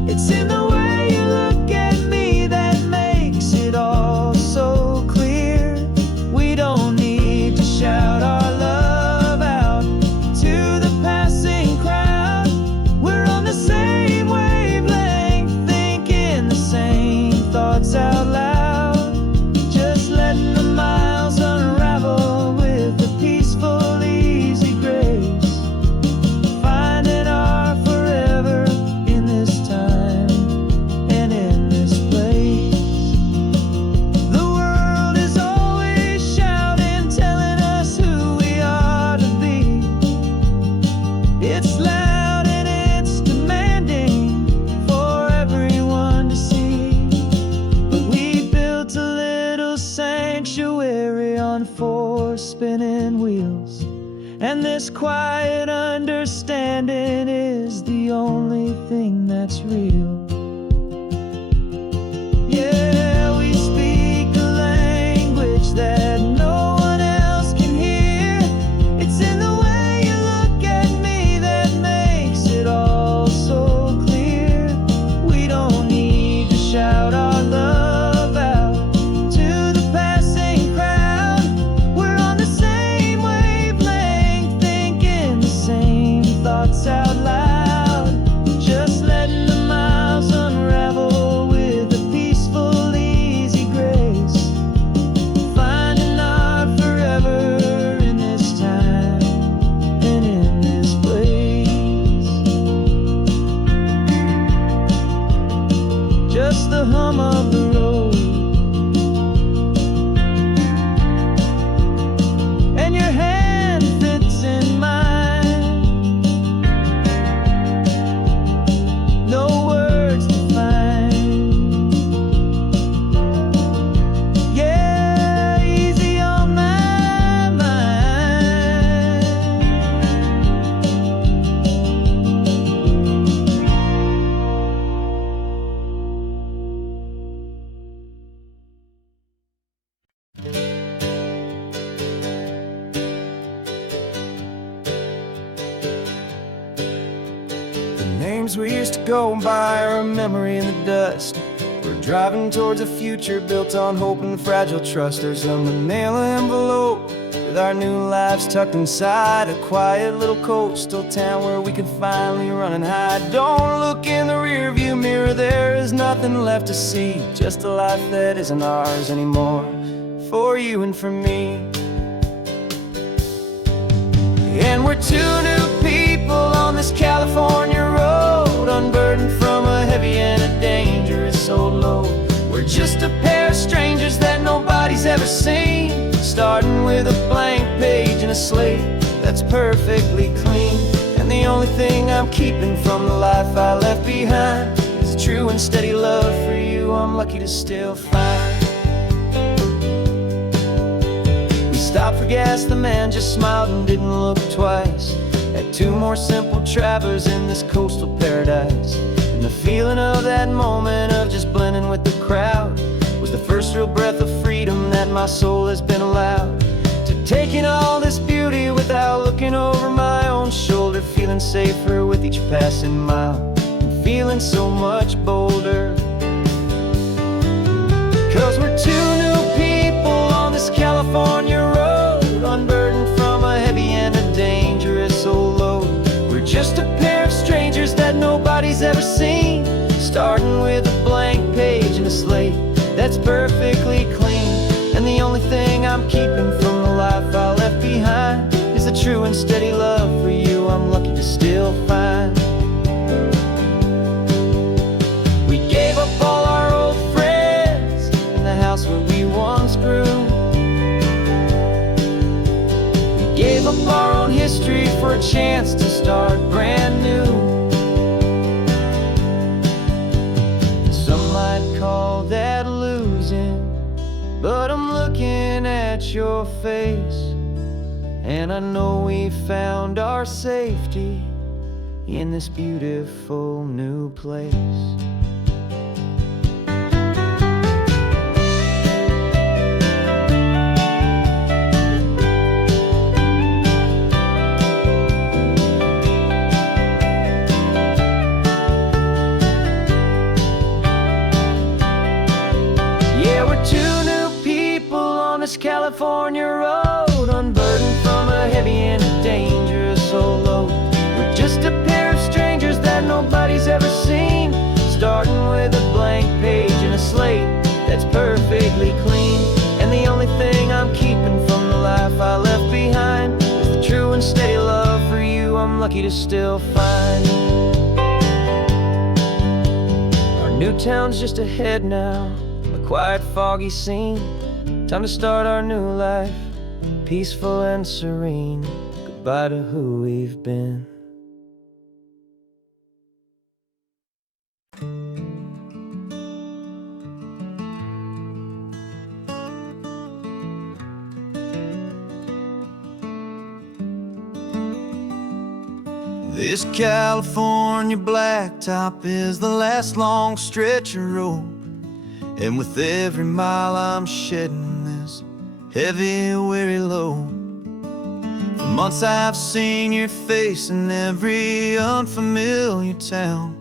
It's in the way you look at me that makes it all so clear. We don't need to shout our love out to the passing crowd. We're on the same wavelength, thinking the same thoughts out loud. Just letting the miles unravel with a peaceful, easy grace. Finding our forever in this time and in this place. The world is always shouting, telling us who we are to be. It's loud and it's demanding for everyone to see. But we built a little sanctuary on 4 spinning wheels, and this quiet understanding is the only thing that's real. Yeah, we speak a language that no one else can hear. It's in the way you look at me that makes it all so clear. We don't need to shout our love out to the passing crowd. We're on the same wavelength, thinking the same thoughts out loud. Just letting the miles unravel with a peaceful, easy grace. Finding our forever in this time and in this place. Just the hum of the road and your hand fits in mine. No words to find. Yeah, easy on my mind. The names we used to go by are a memory in the dust. We're driving towards a future built on hope and fragile trust. There's a manila envelope with our new lives tucked inside, a quiet little coastal town where we could finally run and hide. Don't look in the rearview mirror, there is nothing left to see, just a life that isn't ours anymore, for you and for me. And we're two new people on this California road, unburdened from a heavy and a dangerous old load. We're just a pair of strangers that nobody's ever seen, starting with a blank page and a slate that's perfectly clean. And the only thing I'm keeping from the life I left behind is a true and steady love for you I'm lucky to still find. Stopped for gas, the man just smiled and didn't look twice. Had 2 more simple travelers in this coastal paradise. And the feeling of that moment of just blending with the crowd was the first real breath of freedom that my soul has been allowed to take in all this beauty without looking over my own shoulder, feeling safer with each passing mile and feeling so much bolder. 'Cause we're 2 new people on this California road, unburdened from a heavy and a dangerous old load. We're just a pair of strangers that nobody's ever seen, starting with a blank page and a slate that's perfectly clean. And the only thing I'm keeping from the life I left behind is a true and steady love for you I'm lucky to still find. We gave up all our old friends and the house where we once grew. chance to start brand new. Some might call that losing, but I'm looking at your face, and I know we found our safety in this beautiful new place. Yeah, we're two new people on this California road, unburdened from a heavy and a dangerous old load. We're just a pair of strangers that nobody's ever seen, starting with a blank page and a slate that's perfectly clean. And the only thing I'm keeping from the life I left behind is the true and steady love for you I'm lucky to still find. Our new town's just ahead now, a quiet, foggy scene. Time to start our new life, peaceful and serene. Goodbye to who we've been. This California blacktop is the last long stretch of road, and with every mile I'm shedding this heavy, weary load. For months I've seen your face in every unfamiliar town,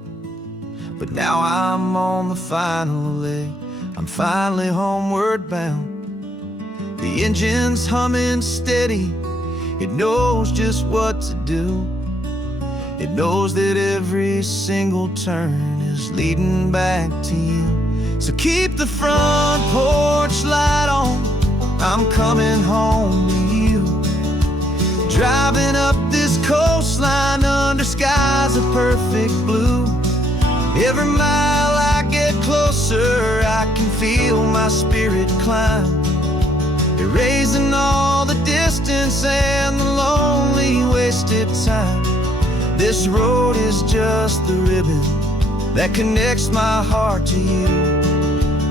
but now I'm on the final leg, I'm finally homeward bound. The engine's humming steady, it knows just what to do. It knows that every single turn is leading back to you. So keep the front porch light on, I'm coming home to you. Driving up this coastline under skies of perfect blue. Every mile I get closer, I can feel my spirit climb, erasing all the distance and the lonely wasted time. This road is just the ribbon that connects my heart to you,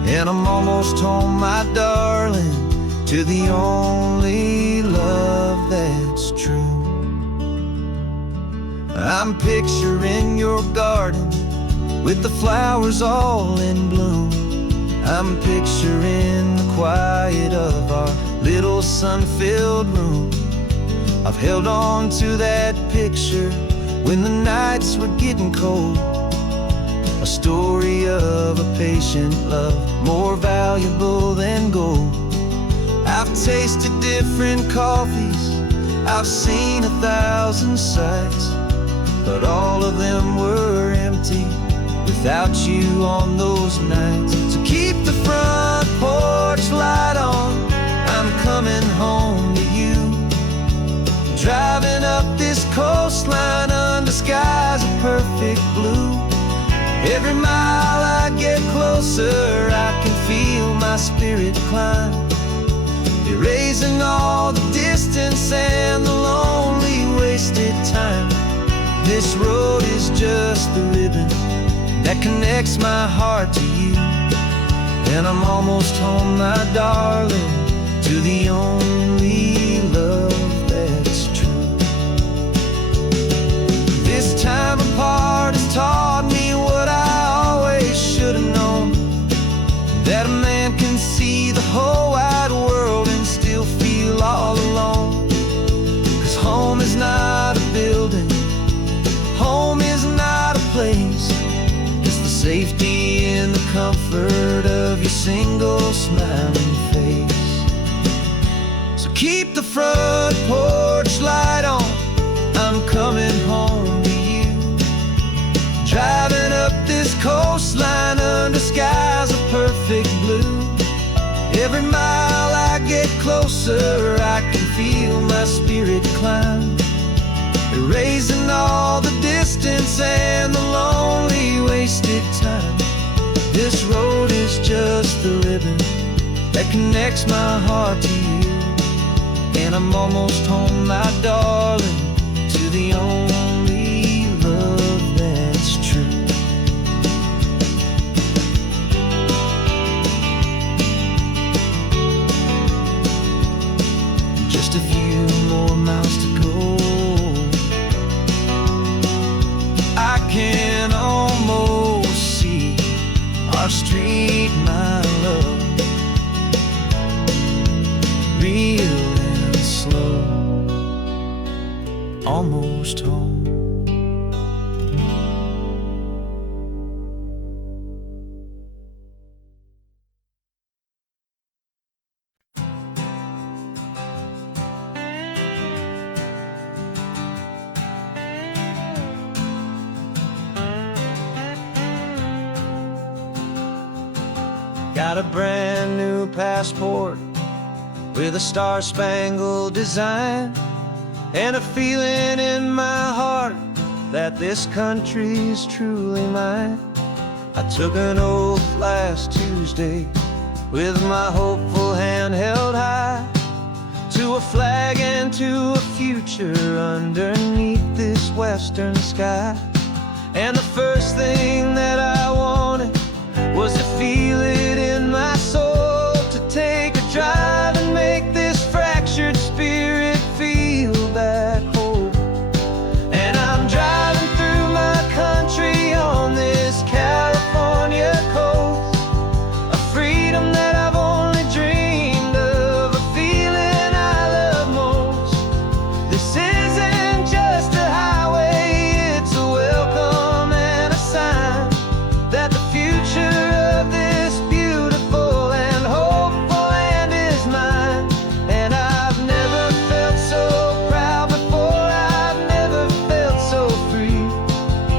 and I'm almost home, my darling, to the only love that's true. I'm picturing your garden with the flowers all in bloom. I'm picturing the quiet of our little sun-filled room. I've held on to that picture when the nights were getting cold, a story of a patient love, more valuable than gold. I've tasted different coffees, I've seen 1,000 sights, but all of them were empty without you on those nights. So keep the front porch light on, I'm coming home to you. Driving up this coastline under skies of perfect blue. Every mile I get closer, I can feel my spirit climb, erasing all the distance and the lonely wasted time. This road is just the ribbon that connects my heart to you, and I'm almost home, my darling, to the only love that's true. This time apart has taught me what I always should have known, that a man can see the whole wide world and still feel all alone. 'Cause home is not a building, home is not a place, it's the safety and the comfort of your single smiling face. So keep the front porch light on, I'm coming home to you. Driving up this coastline under skies of perfect blue. Every mile I get closer, I can feel my spirit climb, erasing all the distance and the lonely wasted time. This road is just the ribbon that connects my heart to you, and I'm almost home, my darling, to the only love that's true. Just a few more miles to go. I can almost see our street, my love, real and slow, almost home. Got a brand new passport with a star-spangled design, and a feeling in my heart that this country's truly mine. I took an oath last Tuesday with my hopeful hand held high, to a flag and to a future underneath this western sky. And the first thing that I wanted was to feel it in my soul, to take a drive and make this fractured spirit feel back home. And I'm driving through my country on this California coast, a freedom that I've only dreamed of, a feeling I love most. This isn't just a highway, it's a welcome and a sign that the future of this beautiful and hopeful land is mine. And I've never felt so proud before, I've never felt so free,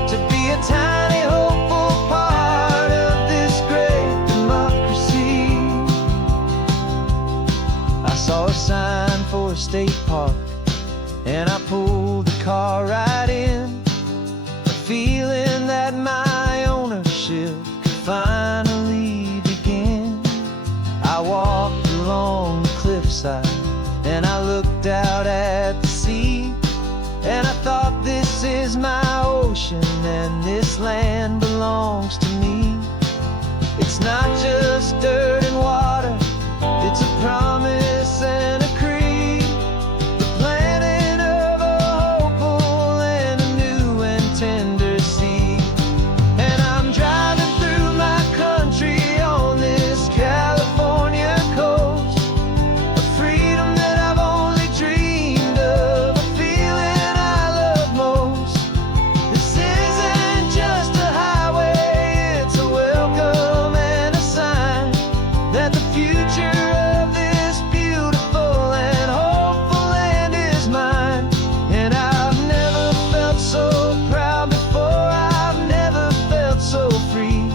to be a tiny hopeful part of this great democracy. I saw a sign for a state park, and I pulled the car right in, a feeling that my ownership could finally begin. I walked along the cliffside and I looked out at the sea, and I thought, this is my ocean and this land belongs to me. It's not just dirt and water, it's a promise and a creed, the planting of a hopeful and a new and tender seed. And I'm driving through my country on this California coast, a freedom that I've only dreamed of, a feeling I love most. This isn't just a highway, it's a welcome and a sign that the future of this beautiful and hopeful land is mine. And I've never felt so proud before, I've never felt so free,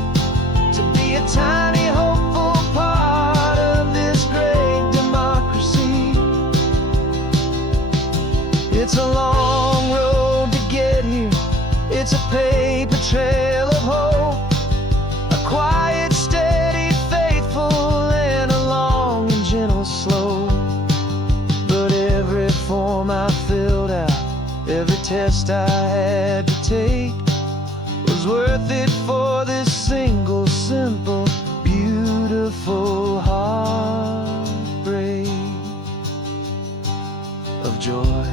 to be a tiny hopeful part of this great democracy. It's a long road to get here, it's a paper trail of hope, a quiet, steady, faithful, and a long and gentle slope. But every form I filled out, every test I had to take, was worth it for this single, simple, beautiful heartbreak of joy.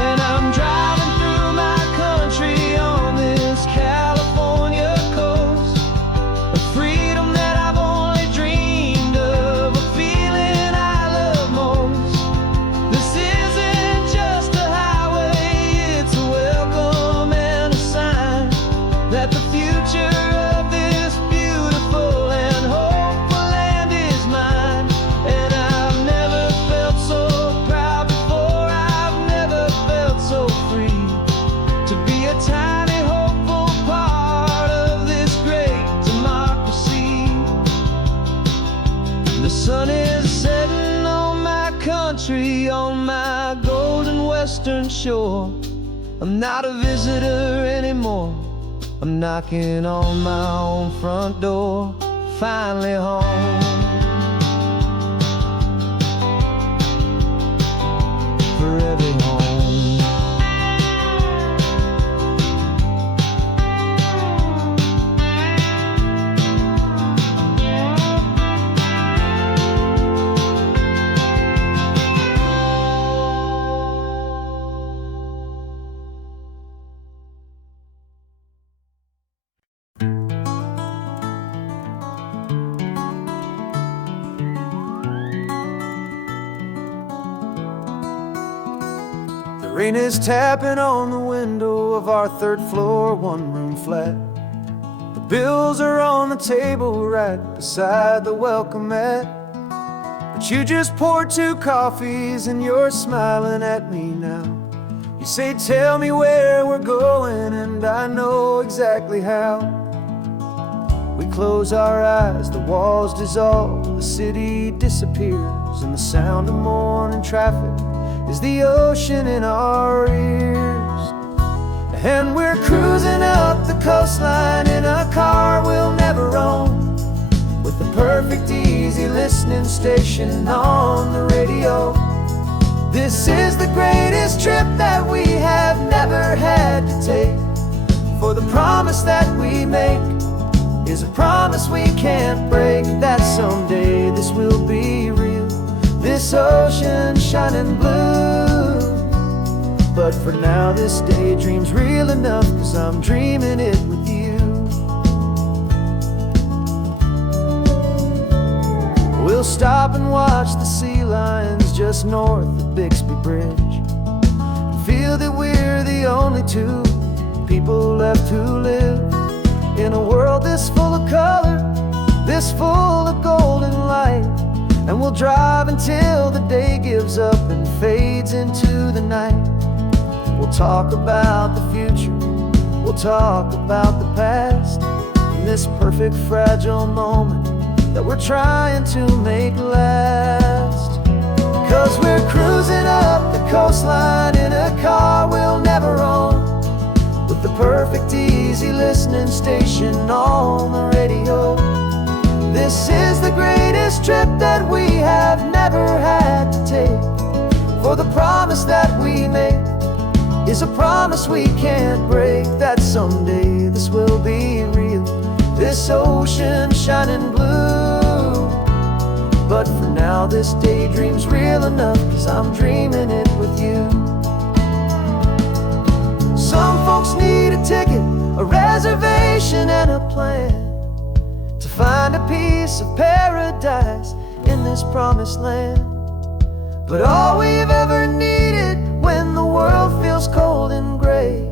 And I'm driving through my country on this California coast, a freedom that I've only dreamed of, a feeling I love most. This isn't just a highway, it's a welcome and a sign that the future of this beautiful and hopeful land is mine. And I've never felt so proud before, I've never felt so free, to be a tiny hopeful part of this great democracy. The sun is setting on my country, on my golden western shore. I'm not a visitor anymore, I'm knocking on my own front door, finally home. For every home. The rain is tapping on the window of our third floor, one-room flat. The bills are on the table right beside the welcome mat. But you just poured 2 coffees and you're smiling at me now. You say, tell me where we're going, and I know exactly how. We close our eyes, the walls dissolve, the city disappears, and the sound of morning traffic is the ocean in our ears. And we're cruising up the coastline in a car we'll never own, with the perfect easy listening station on the radio. This is the greatest trip that we have never had to take, for the promise that we make is a promise we can't break, that someday this will be real, this ocean shining blue. But for now this daydream's real enough, 'cause I'm dreaming it with you. We'll stop and watch the sea lions just north of Bixby Bridge, and feel that we're the only 2 people left who live in a world this full of color, this full of golden light. And we'll drive until the day gives up and fades into the night. We'll talk about the future, we'll talk about the past, in this perfect fragile moment that we're trying to make last. 'Cause we're cruising up the coastline in a car we'll never own, with the perfect easy listening station on the radio. This is the greatest trip that we have never had to take, for the promise that we make is a promise we can't break, that someday this will be real, this ocean shining blue. But for now this daydream's real enough, 'cause I'm dreaming it with you. Some folks need a ticket, a reservation and a plan, to find a piece of paradise in this promised land. But all we've ever needed when the world feels cold and gray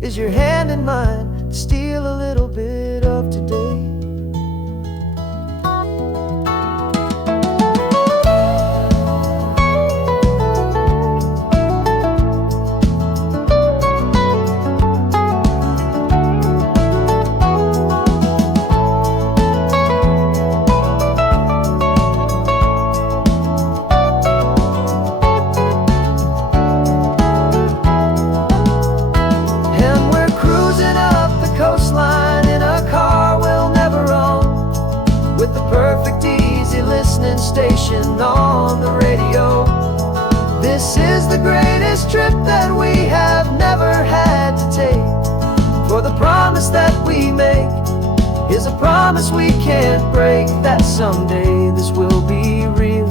is your hand in mine to steal a little bit of today. Station on the radio. This is the greatest trip that we have never had to take, for the promise that we make is a promise we can't break, that someday this will be real,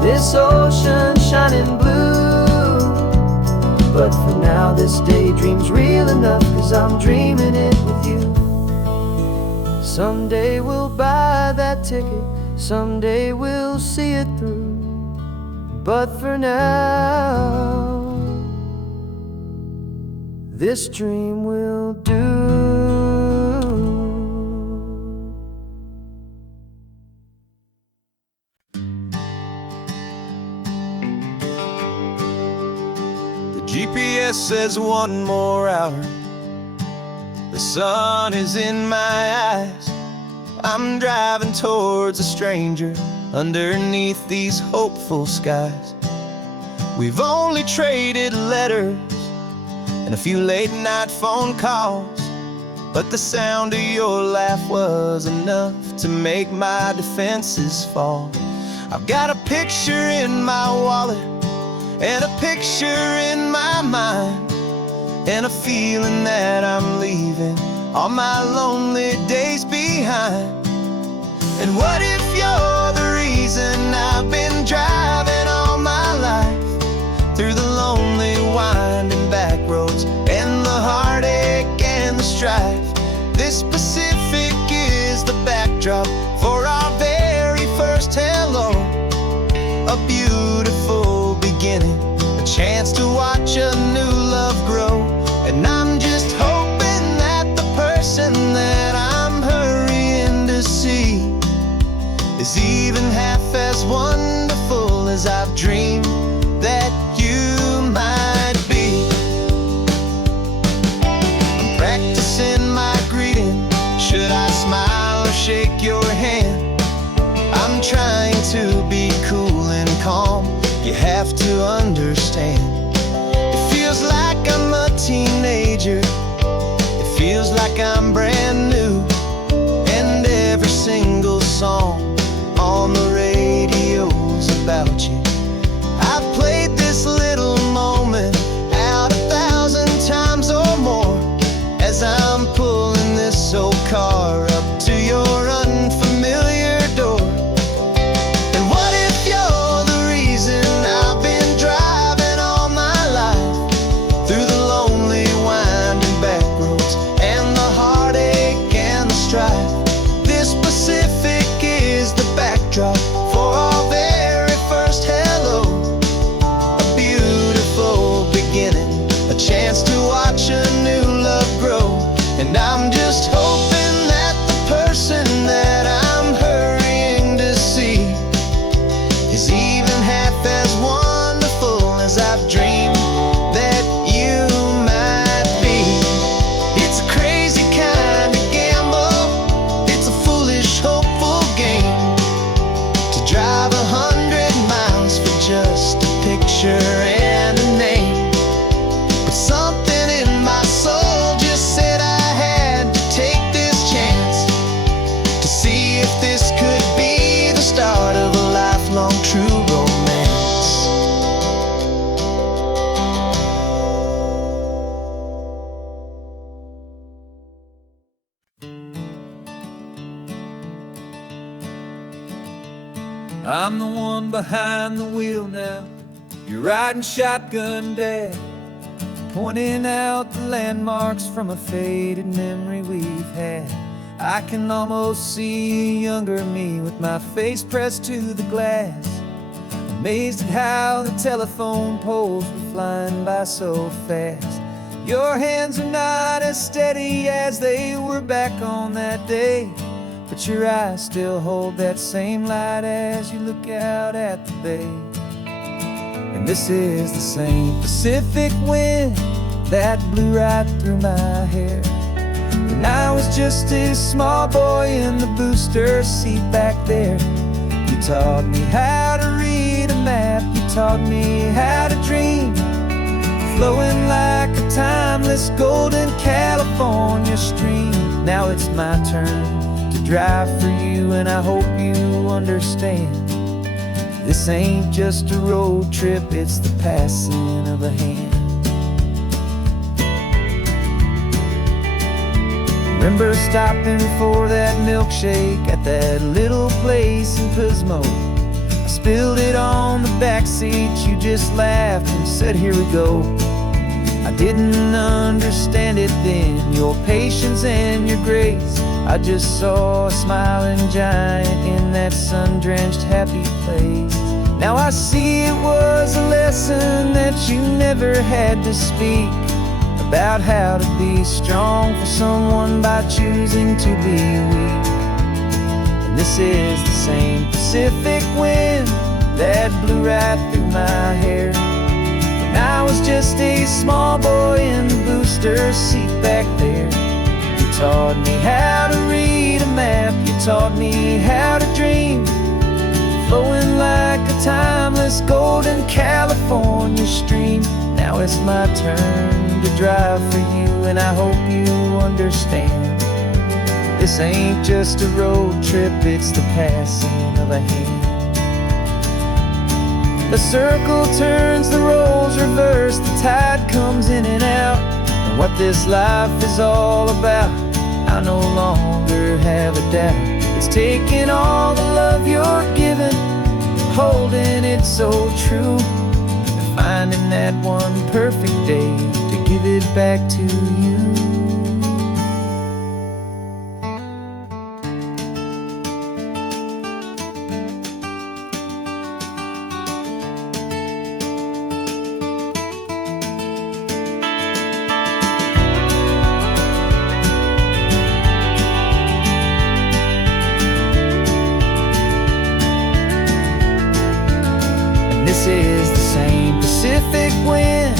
this ocean shining blue. But for now this daydream's real enough, 'cause I'm dreaming it with you. Someday we'll buy that ticket, someday we'll see it through. But for now, this dream will do. The GPS says 1 more hour. The sun is in my eyes. I'm driving towards a stranger underneath these hopeful skies. We've only traded letters and a few late night phone calls, but the sound of your laugh was enough to make my defenses fall. I've got a picture in my wallet and a picture in my mind, and a feeling that I'm leaving all my lonely days behind. And what if you're the reason I've been driving all my life, through the lonely winding back roads and the heartache and the strife? This Pacific is the backdrop for our very first hello, a beautiful beginning, a chance to watch a new love grow. And I'm just hoping that the person that I'm hurrying to see is even half as wonderful as I've dreamed that you might be. I'm practicing my greeting. Should I smile or shake your hand? I'm trying to be cool and calm. You have to understand. It feels like I'm a teenager. It feels like I'm brand new. And every single song on the radio's about you. I've played this little moment out 1,000 times or more, as I'm pulling this old car up to your unfamiliar door. And what if you're the reason I've been driving all my life, through the lonely winding back roads and the heartache and the strife? This Pacific is the backdrop for our very first hello, a beautiful beginning, a chance to watch a new love grow. And I'm just hoping that the person that I'm hurrying to see is even half as wonderful as I've dreamed that you might be. It's a crazy kind of gamble, it's a foolish, hopeful game, to drive 100 miles for just a picture and a name. But something in my soul just said I had to take this chance, to see if this could be the start of a lifelong true romance. I'm the one behind the wheel now. You're riding shotgun, Dad, pointing out the landmarks from a faded memory we've had. I can almost see a younger me with my face pressed to the glass, amazed at how the telephone poles were flying by so fast. Your hands are not as steady as they were back on that day, but your eyes still hold that same light as you look out at the bay. And this is the same Pacific wind that blew right through my hair when I was just a small boy in the booster seat back there. You taught me how to read a map, you taught me how to dream, flowing like a timeless golden California stream. Now it's my turn to drive for you, and I hope you understand. This ain't just a road trip, it's the passing of a hand. Remember stopping for that milkshake at that little place in Pismo? I spilled it on the backseat, you just laughed and said, here we go. I didn't understand it then, your patience and your grace. I just saw a smiling giant in that sun-drenched happy place. Now I see it was a lesson that you never had to speak, about how to be strong for someone by choosing to be weak. And this is the same Pacific wind that blew right through my hair when I was just a small boy in the booster seat back there. You taught me how to read a map, you taught me how to dream, flowing like a timeless golden California stream. Now it's my turn to drive for you, and I hope you understand. This ain't just a road trip, it's the passing of a hand. The circle turns, the roles reverse, the tide comes in and out. And what this life is all about, I no longer have a doubt. It's taking all the love you're giving, holding it so true, and finding that one perfect day to give it back to you. This is the same Pacific wind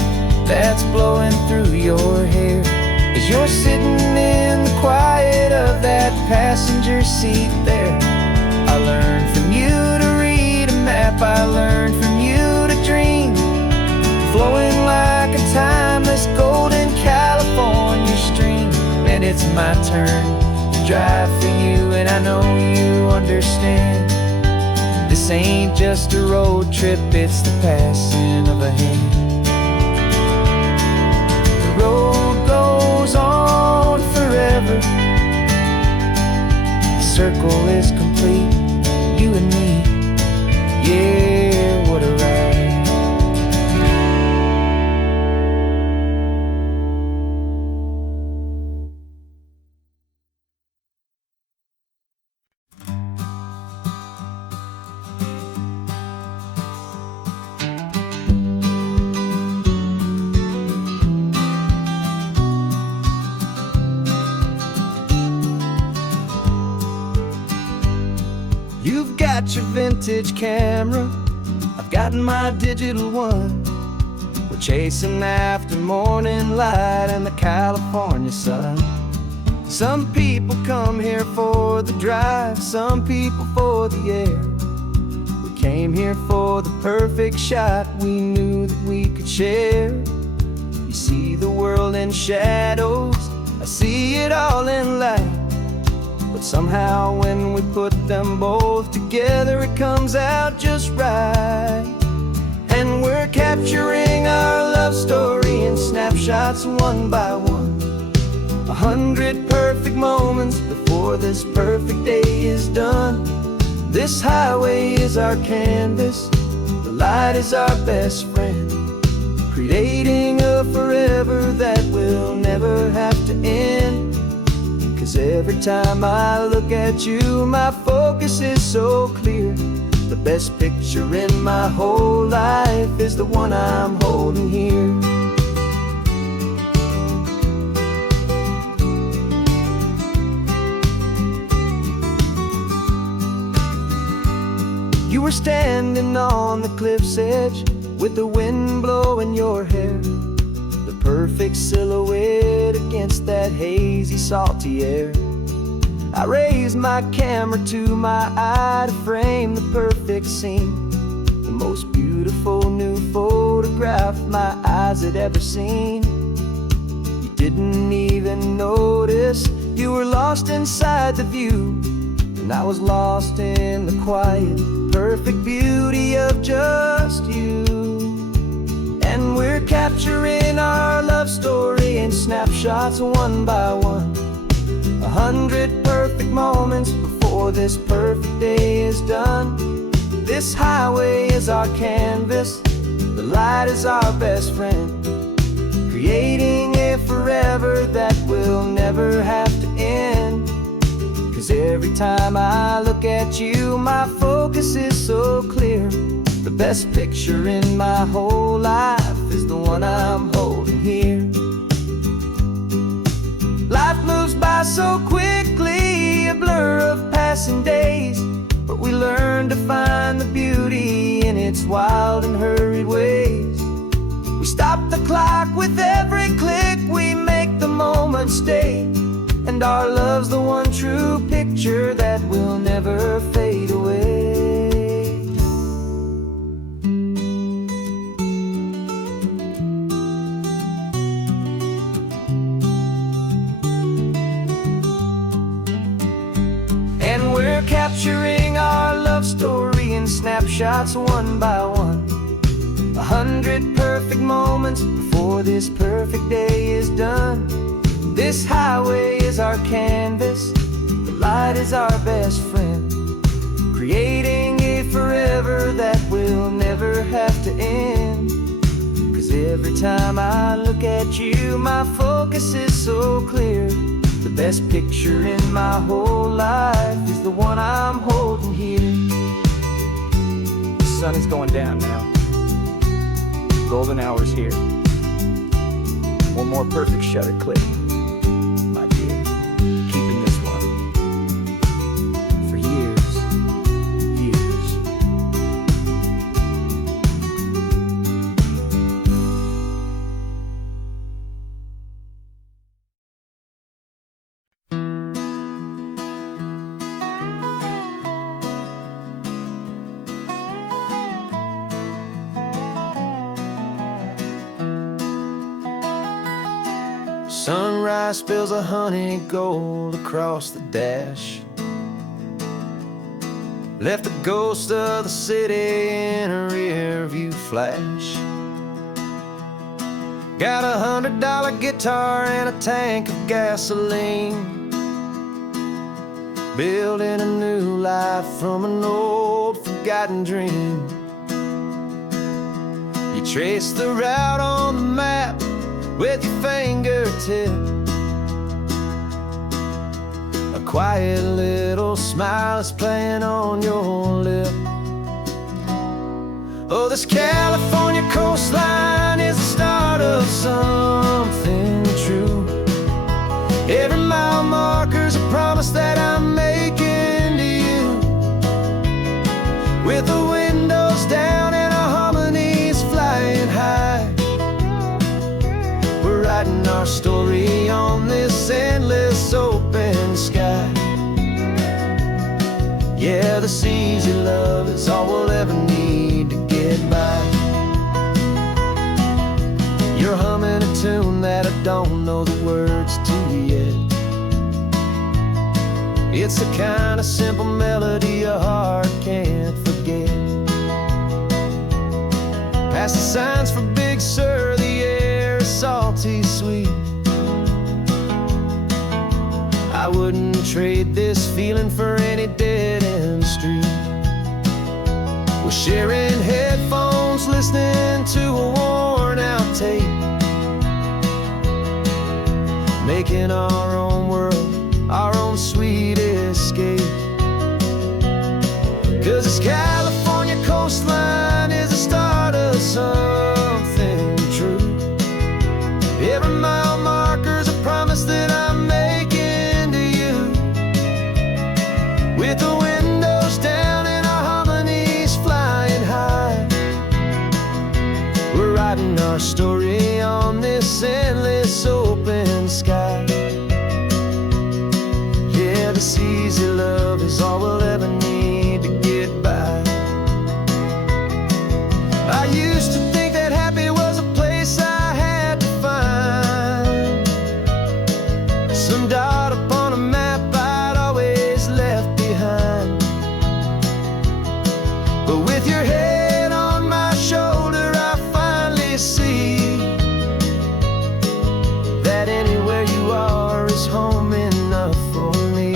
that's blowing through your hair as you're sitting in the quiet of that passenger seat there. I learned from you to read a map, I learned from you to dream, flowing like a timeless golden California stream. And it's my turn to drive for you, and I know you understand. This ain't just a road trip, it's the passing of a hand. The road goes on forever. The circle is complete, you and me. Yeah, what a ride. You've got your vintage camera, I've got my digital one. We're chasing after morning light and the California sun. Some people come here for the drive, some people for the air. We came here for the perfect shot we knew that we could share. You see the world in shadows, I see it all in light. But somehow when we put them both together, it comes out just right. And we're capturing our love story in snapshots one by one. 100 perfect moments before this perfect day is done. This highway is our canvas, the light is our best friend, creating a forever that will never have to end. 'Cause every time I look at you, my focus is so clear. The best picture in my whole life is the one I'm holding here. You were standing on the cliff's edge with the wind blowing your hair, the perfect silhouette against that hazy, salty air. I raised my camera to my eye to frame the perfect scene, the most beautiful new photograph my eyes had ever seen. You didn't even notice, you were lost inside the view, and I was lost in the quiet, perfect beauty of just you. And we're capturing our love story in snapshots one by one. 100 perfect moments before this perfect day is done. This highway is our canvas, the light is our best friend, creating a forever that will never have to end. 'Cause every time I look at you, my focus is so clear. The best picture in my whole life is the one I'm holding here. Life moves by so quickly, a blur of passing days, but we learn to find the beauty in its wild and hurried ways. We stop the clock with every click, we make the moment stay, and our love's the one true picture that will never fade away. snapshots one by one. 100 perfect moments before this perfect day is done. This highway is our canvas, the light is our best friend, creating a forever that will never have to end. 'Cause every time I look at you, my focus is so clear. The best picture in my whole life is the one I'm holding here. The sun is going down now. Golden hour's here. One more perfect shutter click, my dear. Keeping this one for years, years. Sunrise spills a honey gold across the dash. Left the ghost of the city in a rear view flash. Got a $100 guitar and a tank of gasoline, building a new life from an old forgotten dream. You trace the route on the map with your fingertip. A quiet little smile is playing on your lip. Oh, this California coastline is the start of something true. Every mile marker's a promise that I'm making to you. With the windows down and our harmonies flying high, writing our story on this endless open sky. Yeah, this easy love is all we'll ever need to get by. You're humming a tune that I don't know the words to yet. It's the kind of simple melody your heart can't forget. Past the signs for Big Sur, the air is salty sweet. I wouldn't trade this feeling for any dead-end street. We're sharing headphones, listening to a worn-out tape, making our own world, our own sweet escape. 'Cause this California coastline is the start of something true. Every mile marker's a promise that I'm making to you. With the windows down and our harmonies flying high, we're writing our story on this endless open sky. Yeah, this easy love is all we'll ever need to get by. I used to think that happy was a place I had to find, some dot upon a map I'd always left behind. But with your head on my shoulder, I finally see that anywhere you are is home enough for me.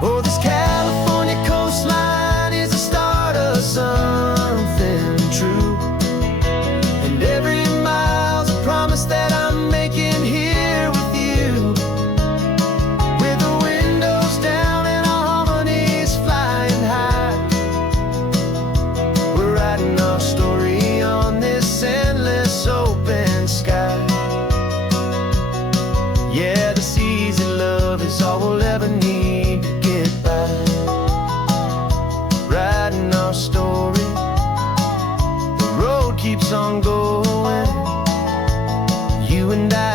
Oh, this California coastline is the start of something true. And every mile's a promise that I'm making here with you. With the windows down and our harmonies flying high, we're writing our story on this endless open sky. Yeah, this easy love is all we'll ever need to get by. Writing our story, the road keeps on going, you and I.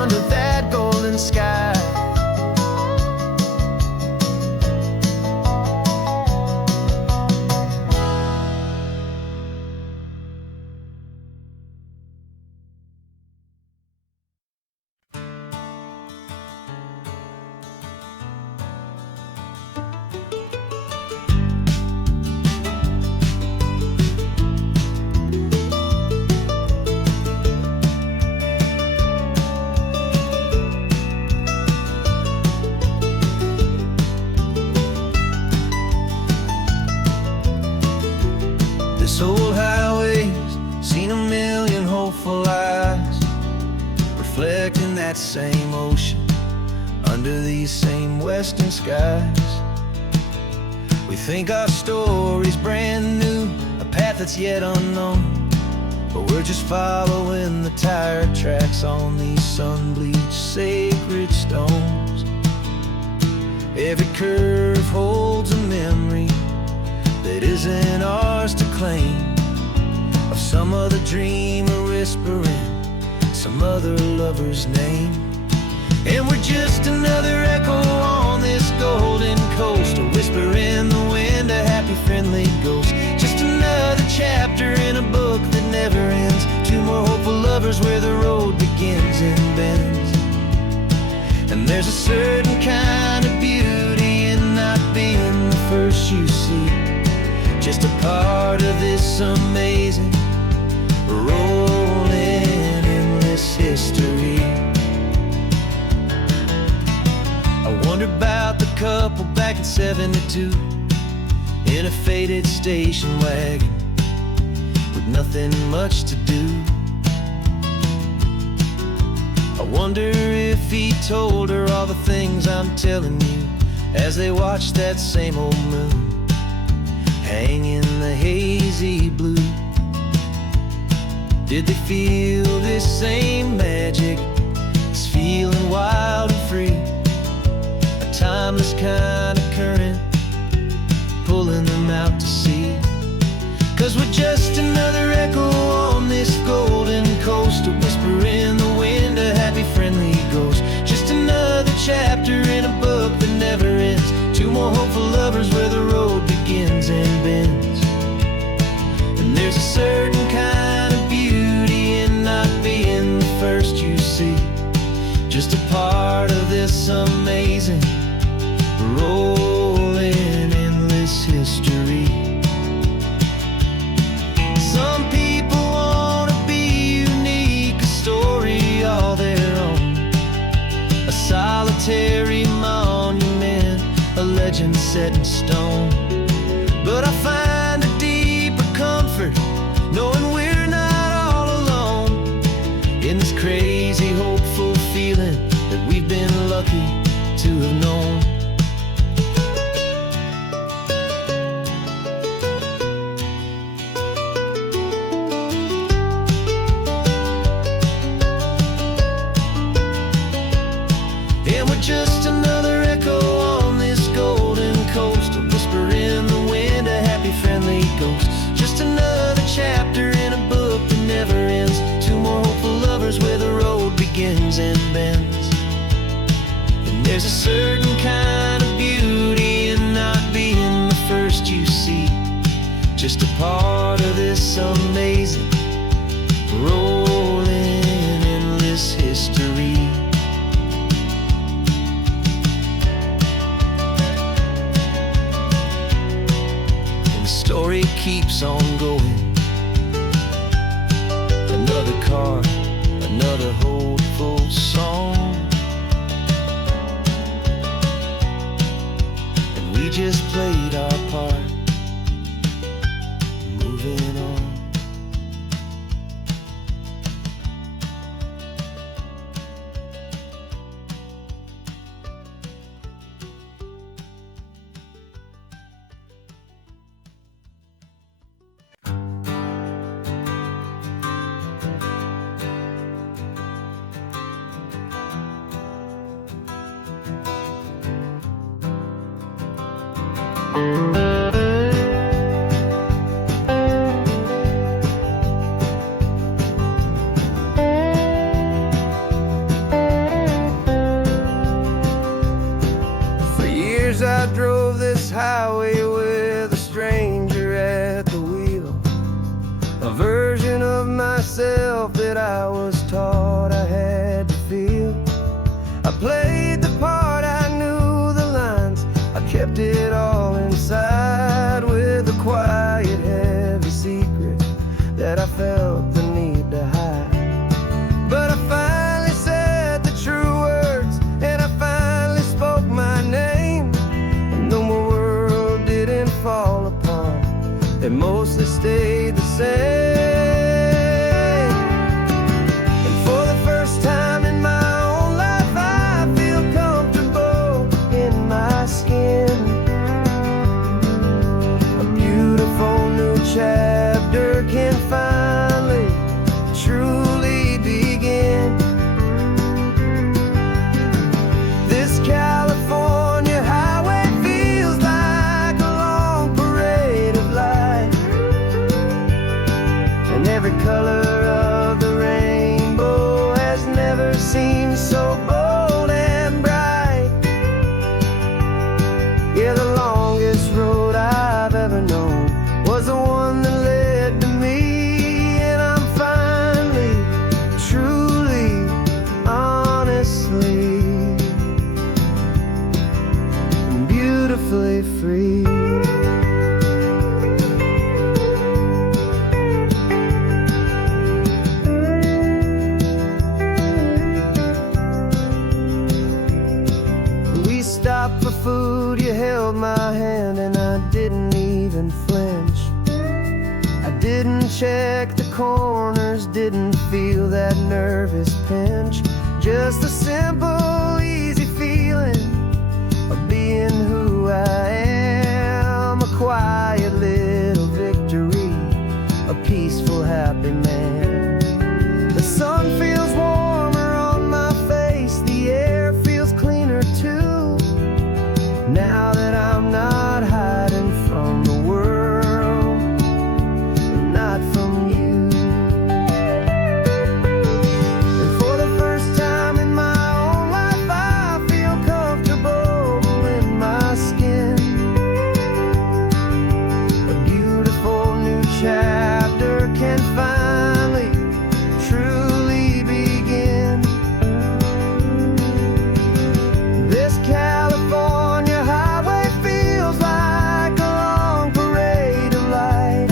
Under that golden sky, same ocean, under these same western skies. We think our story's brand new, a path that's yet unknown, but we're just following the tire tracks on these sun-bleached sacred stones. Every curve holds a memory that isn't ours to claim, of some other dreamer whispering some other lover's name. And we're just another echo on this golden coast, a whisper in the wind, a happy friendly ghost. Just another chapter in a book that never ends, two more hopeful lovers where the road begins and bends. And there's a certain kind of beauty in not being the first you see, just a part of this amazing rolling endless history. I wonder about the couple back in '72 in a faded station wagon with nothing much to do. I wonder if he told her all the things I'm telling you as they watched that same old moon hang in the hazy blue. Did they feel this same magic, this feeling wild and free, a timeless kind of current pulling them out to sea? 'Cause we're just another echo on this golden coast, a whisper in the wind, a happy friendly ghost. Just another chapter in a book that never ends, two more hopeful lovers where the road begins and bends. And there's a certain kind of beauty in not being the first you see, just a part of this amazing rolling endless history. Some people wanna be unique, a story all their own, a solitary monument, a legend set in stone. But I find a deeper comfort knowing we're not all alone in this crazy hopeful feeling that we've been lucky to have known. And we're just another echo on this golden coast, a whisper in the wind, a happy friendly ghost. Just another chapter in a book that never ends, two more hopeful lovers where the road begins and bends. And there's a certain kind of beauty in not being the first you see, just a part of this amazing rolling endless history. Story keeps on going, another card, another hopeful song, and we just played our part, moving on. For years I drove this highway with a stranger at the wheel, a version of myself that I was taught I had to feel. I played the part, I knew the lines, I kept it all inside with a quiet, heavy secret that I felt the need to hide. But I finally said the true words, and I finally spoke my name, and though my world didn't fall apart, it mostly stayed the same. And for the first time in my own life, beautifully free. We stopped for food, you held my hand, and I didn't even flinch. I didn't check the corners, didn't feel that nervous pinch. Just a simple, easy feeling of being who I am. A quiet little victory, a peaceful, happy man. The sun feels warmer on my face, the air feels cleaner too. Now that I'm not hiding from the world, and not from you. And for the first time in my own life, I feel comfortable in my skin. A beautiful new chapter can finally, truly begin. This California highway feels like a long parade of light,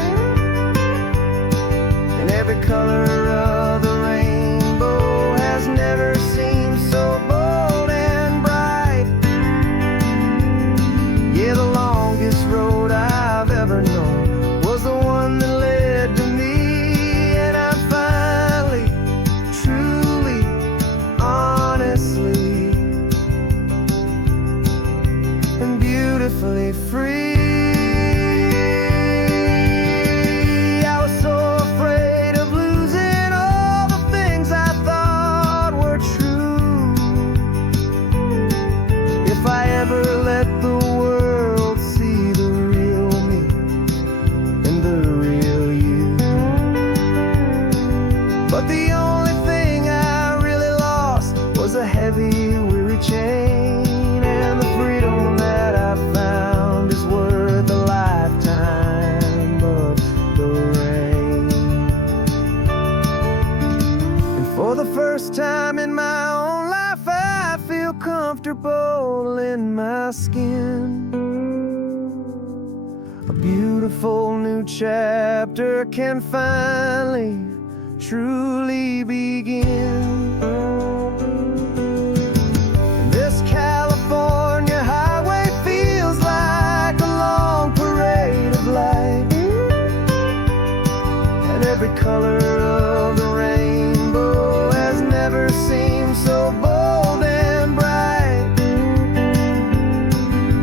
and every color of the rainbow has never seemed so bold and bright. Yeah, the longest road I've ever known was the one that led to me, and I'm finally, truly, honestly, and beautifully free. I was so afraid of losing all the things I thought were true. If I ever let the world see the real me and the real you. But the only thing I really lost was a heavy, weary chain, and the freedom that I found is worth a lifetime of the rain. And for the first time in my own life, I feel comfortable in my skin. A beautiful new chapter can finally, truly begin. This California highway feels like a long parade of light, and every color of the rainbow has never seemed so bold and bright.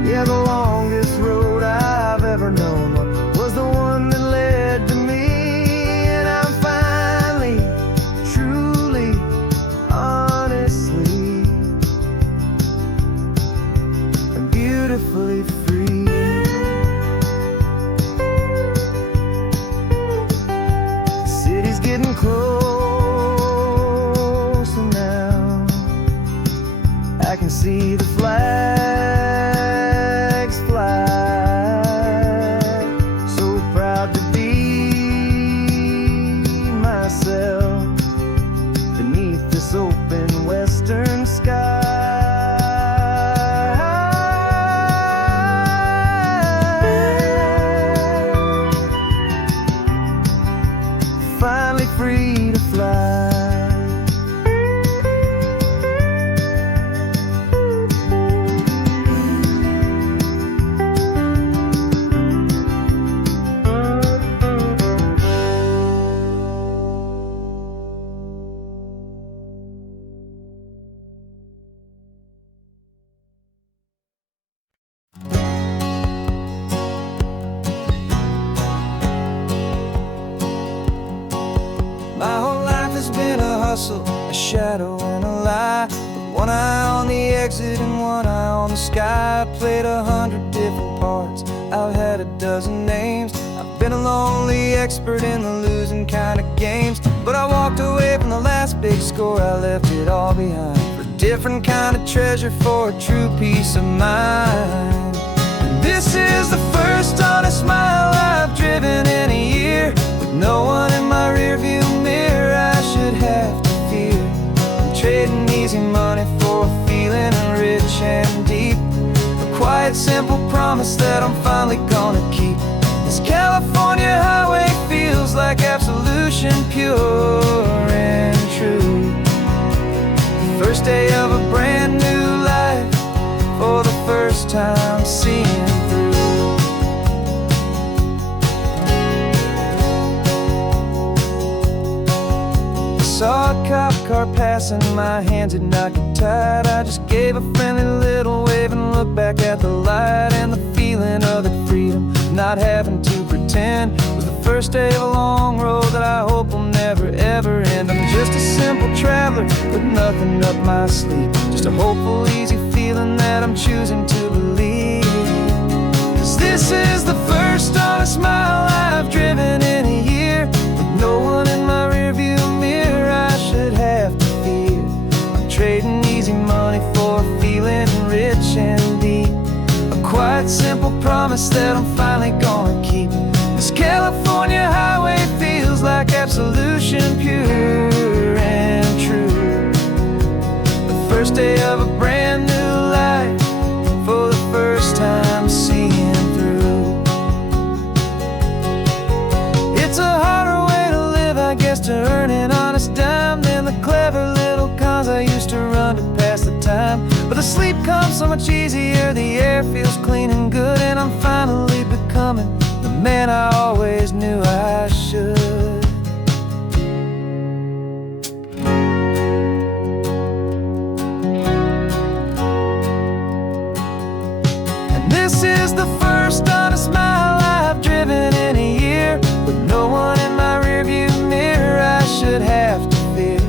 Yeah, the longest road I've ever known was the one that led to me, and I'm finally, truly, honestly, and beautifully free. The city's getting closer now. I can see the flags fly. So proud to be myself beneath this open western sky. Finally free to fly. My whole life has been a hustle, a shadow and a lie. With one eye on the exit and one eye on the sky. I played 100 different parts, I've had a dozen names. I've been a lonely expert in the losing kind of games. But I walked away from the last big score, I left it all behind for a different kind of treasure, for a true peace of mind. And this is the first honest mile I've driven in a year, with no one in my rearview mirror I should have to fear. I'm trading easy money for a feeling rich and deep, a quiet quiet, simple promise that I'm finally gonna keep. This California highway feels like absolution, pure and true. First day of a brand new life, for the first time seeing through. Saw a cop car passing, my hands had not got tied. I just gave a friendly little wave and looked back at the light. And the feeling of the freedom, not having to pretend, was the first day of a long road that I hope will never ever end. I'm just a simple traveler with nothing up my sleeve, just a hopeful, easy feeling that I'm choosing to believe. 'Cause this is the first honest mile I've driven in a year, with no one in my rearview mirror I should have to fear. I'm trading easy money for a feeling rich and deep, a quiet, simple promise that I'm finally gonna keep. This California highway feels like absolution, pure and true. The first day of a brand new life, for the first time seeing through. It's a harder way to live, I guess, to earn an honest dime than the clever little cons I used to run to pass the time. But the sleep comes so much easier, the air feels clean and good, and I'm finally becoming the man I always knew I should. And this is the first honest mile I've driven in a year, with no one in my rearview mirror I should have to fear.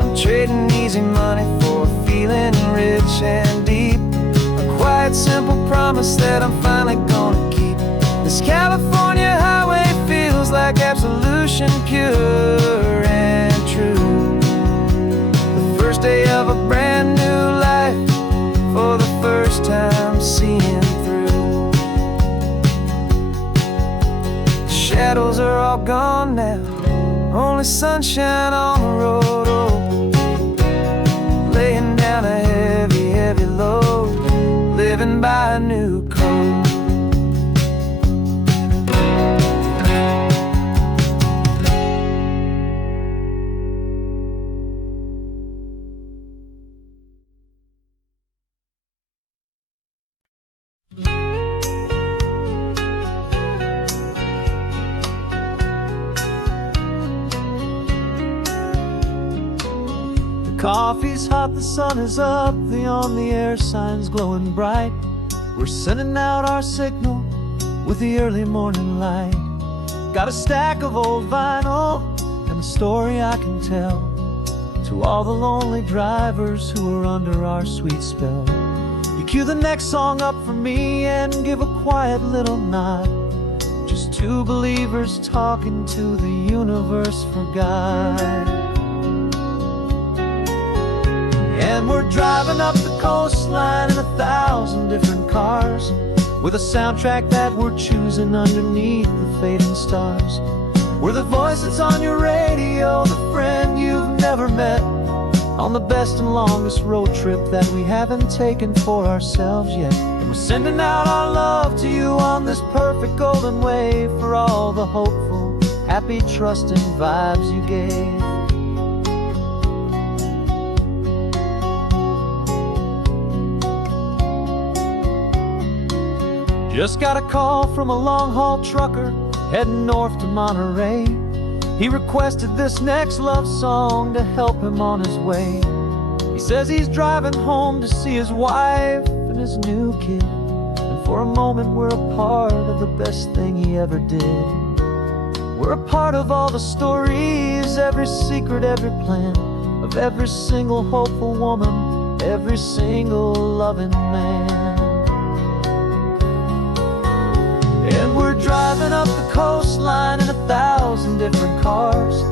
I'm trading easy money for a feeling rich and deep, a quiet, simple promise that I'm finally gonna keep. This California highway feels like absolution, pure and true. The first day of a brand new life, for the first time seeing through. The shadows are all gone now, only sunshine on the road. Oh, laying down a heavy, heavy load, living by a new code. Coffee's hot, the sun is up, the on-the-air sign's glowing bright. We're sending out our signal with the early morning light. Got a stack of old vinyl and a story I can tell to all the lonely drivers who are under our sweet spell. You cue the next song up for me and give a quiet little nod. Just two believers talking to the universe for God. And we're driving up the coastline in 1,000 different cars, with a soundtrack that we're choosing underneath the fading stars. We're the voice that's on your radio, the friend you've never met, on the best and longest road trip that we haven't taken for ourselves yet. And we're sending out our love to you on this perfect golden wave, for all the hopeful, happy, trusting vibes you gave. Just got a call from a long-haul trucker heading north to Monterey. He requested this next love song to help him on his way. He says he's driving home to see his wife and his new kid, and for a moment we're a part of the best thing he ever did. We're a part of all the stories, every secret, every plan, of every single hopeful woman, every single loving man. And we're driving up the coastline in 1,000 different cars,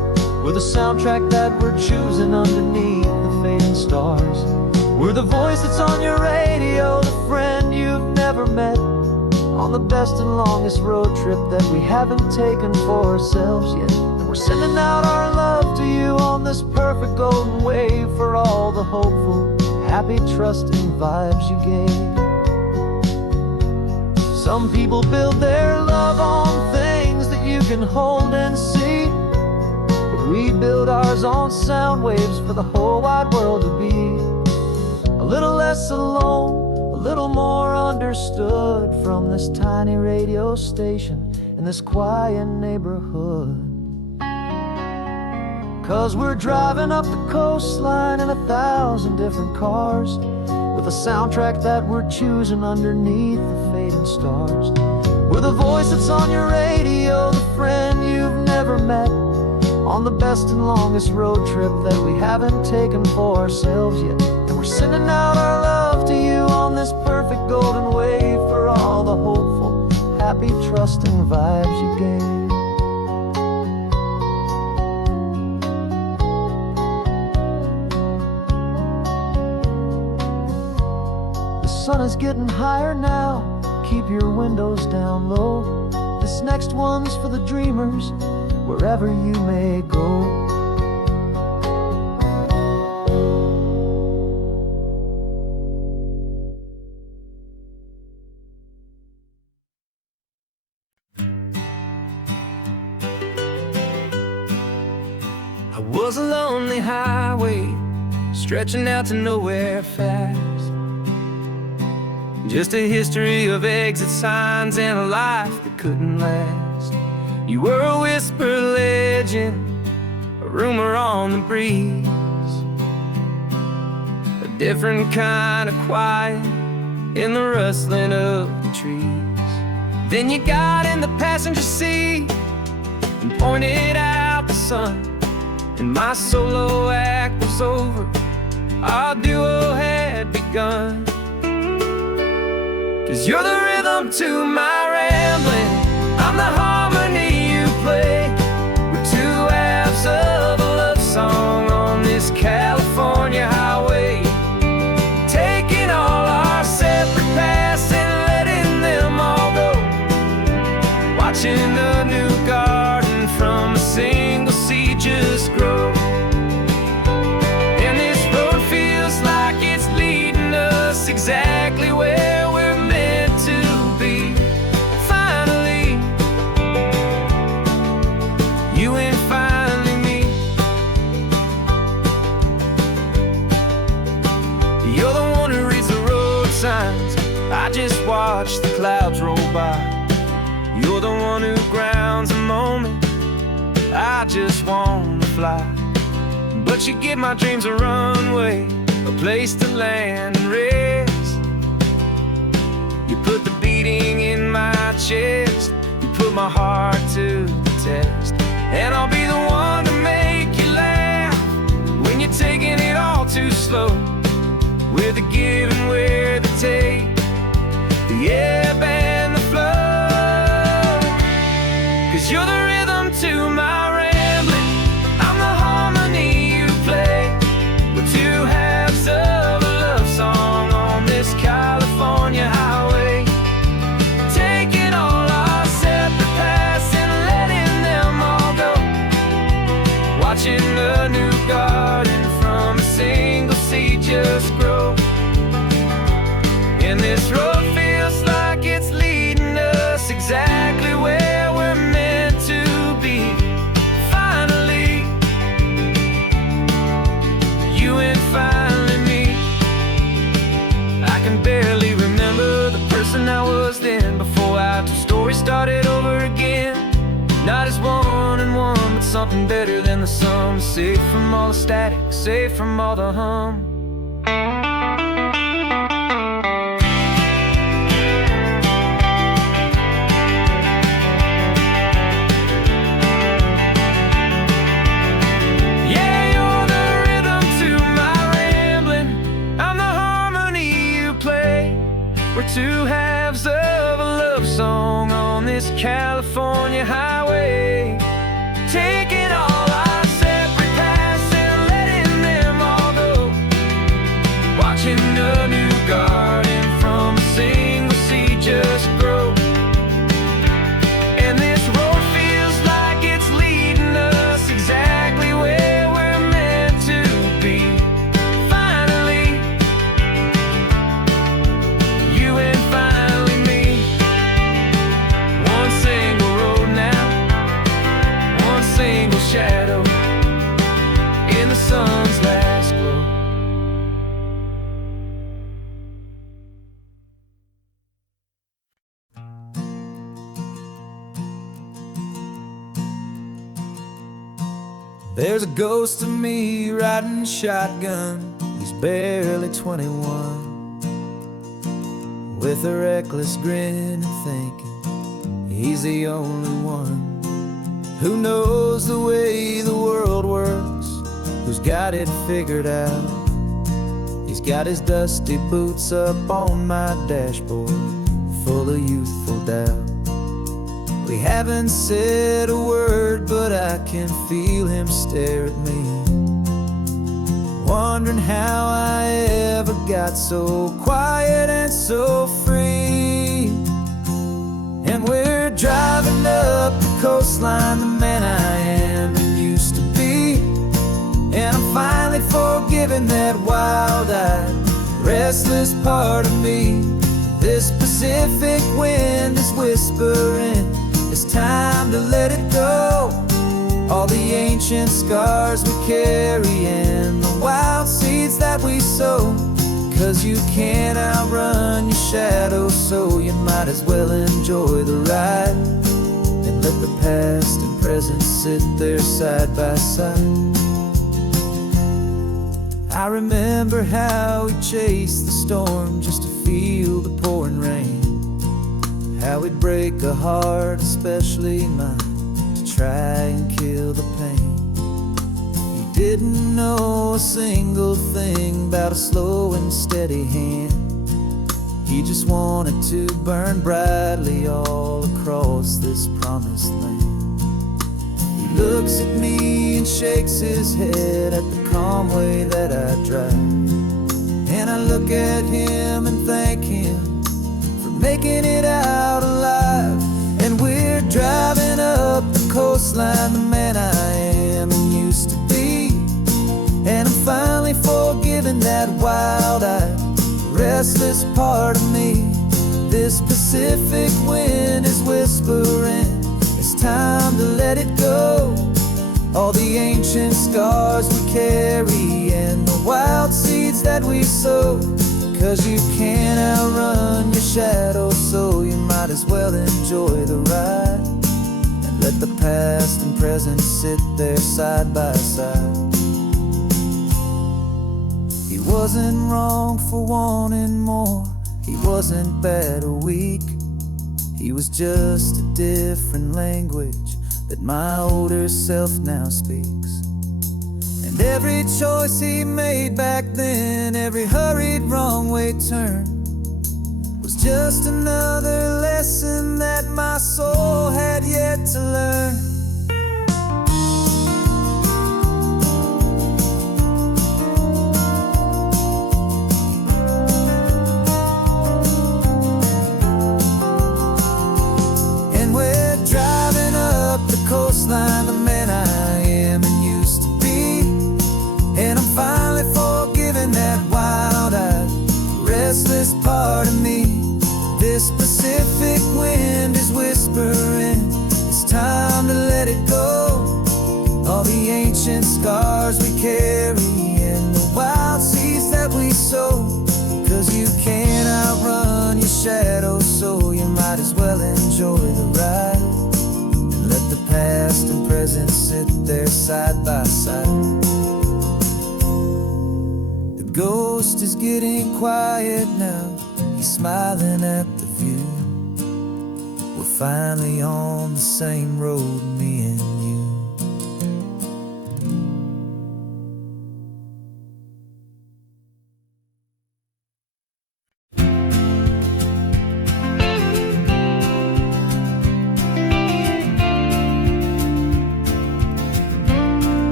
with a soundtrack that we're choosing underneath the fading stars. We're the voice that's on your radio, the friend you've never met, on the best and longest road trip that we haven't taken for ourselves yet. And we're sending out our love to you on this perfect golden wave, for all the hopeful, happy, trusting vibes you gave. Some people build their love on things that you can hold and see, but we build ours on sound waves for the whole wide world to be a little less alone, a little more understood from this tiny radio station in this quiet neighborhood. 'Cause we're driving up the coastline in 1,000 different cars, with a soundtrack that we're choosing underneath the fading stars. We're the voice that's on your radio, the friend you've never met, on the best and longest road trip that we haven't taken for ourselves yet. And we're sending out our love to you on this perfect golden wave for all the hopeful, happy, trusting vibes you gave. The sun is getting higher now, keep your windows down low. This next one's for the dreamers, wherever you may go. I was a lonely highway, stretching out to nowhere fast. Just a history of exit signs and a life that couldn't last. You were a whisper legend, a rumor on the breeze, a different kind of quiet in the rustling of the trees. Then you got in the passenger seat and pointed out the sun, and my solo act was over, our duo had begun. 'Cause you're the rhythm to my rambling, I'm the harmony you play. We're two halves of a love song on this California highway, taking all our separate paths and letting them all go, watching a new garden from a single seed just grow. And this road feels like it's leading us exactly where we're meant to be. Finally, you and finally me. You're the one who reads the road signs, I just watch the clouds roll by. You're the one who grounds a moment, I just wanna fly. But you give my dreams a runway, a place to land and rest. You put the beating in my chest, you put my heart to the test. And I'll be the one to make you laugh when you're taking it all too slow. We're the give and we're the take, the ebb and the flow. 'Cause you're the rhythm to my rambling, I'm the harmony you play. We're two halves of a love song on this California highway, taking all our separate paths and letting them all go, watching a new garden from a single seed just grow. And this road feels like it's leading us exactly where we're meant to be. Finally, you and finally me. I can barely remember the person I was then, before our two stories started over again. Not as one and one, but something better than the sum. Safe from all the static, safe from all the hum. We're two halves of a love song on this California highway, taking all our separate paths and letting them all go, watching a new garden from a single seed just grow. And this road feels like it's leading us exactly where we're meant to be. Finally, you and finally me. There's a ghost of me riding shotgun. He's barely 21, with a reckless grin and thinking he's the only one who knows the way the world works, who's got it figured out. He's got his dusty boots up on my dashboard, full of youthful doubt. We haven't said a word, but I can feel him stare at me, wondering how I ever got so quiet and so free. And we're driving up the coastline, the man I am and used to be. And I'm finally forgiving that wild-eyed, restless part of me. This Pacific wind is whispering, it's time to let it go. All the ancient scars we carry and the wild seeds that we sow. 'Cause you can't outrun your shadow, so you might as well enjoy the ride and let the past and present sit there side by side. I remember how we chased the storm just to feel the pouring rain, how we'd break a heart, especially mine, to try and kill the pain. He didn't know a single thing about a slow and steady hand. He just wanted to burn brightly all across this promised land. He looks at me and shakes his head at the calm way that I drive, and I look at him and thank him for making it out alive. And we're driving up the coastline, the man I am and used to be. And I'm finally forgiving that wild-eyed, restless part of me. This Pacific wind is whispering, it's time to let it go. All the ancient scars we carry and the wild seeds that we sow. 'Cause you can't outrun your shadow, so you might as well enjoy the ride and let the past and present sit there side by side. He wasn't wrong for wanting more, he wasn't bad or weak. He was just a different language that my older self now speaks. And every choice he made back then, every hurried wrong way turn, was just another lesson that my soul had yet to learn. And we're driving up the coastline, the man I am and used to be. And I'm finally forgiving that wild-eyed, restless part of me. This Pacific wind is whispering, it's time to let it go. All the ancient scars we carry and the wild seeds that we sow. 'Cause you can't outrun your shadow, so you might as well enjoy the ride and let the past and present sit there side by side. The ghost is getting quiet now, he's smiling at the view. We're finally on the same road, me and you.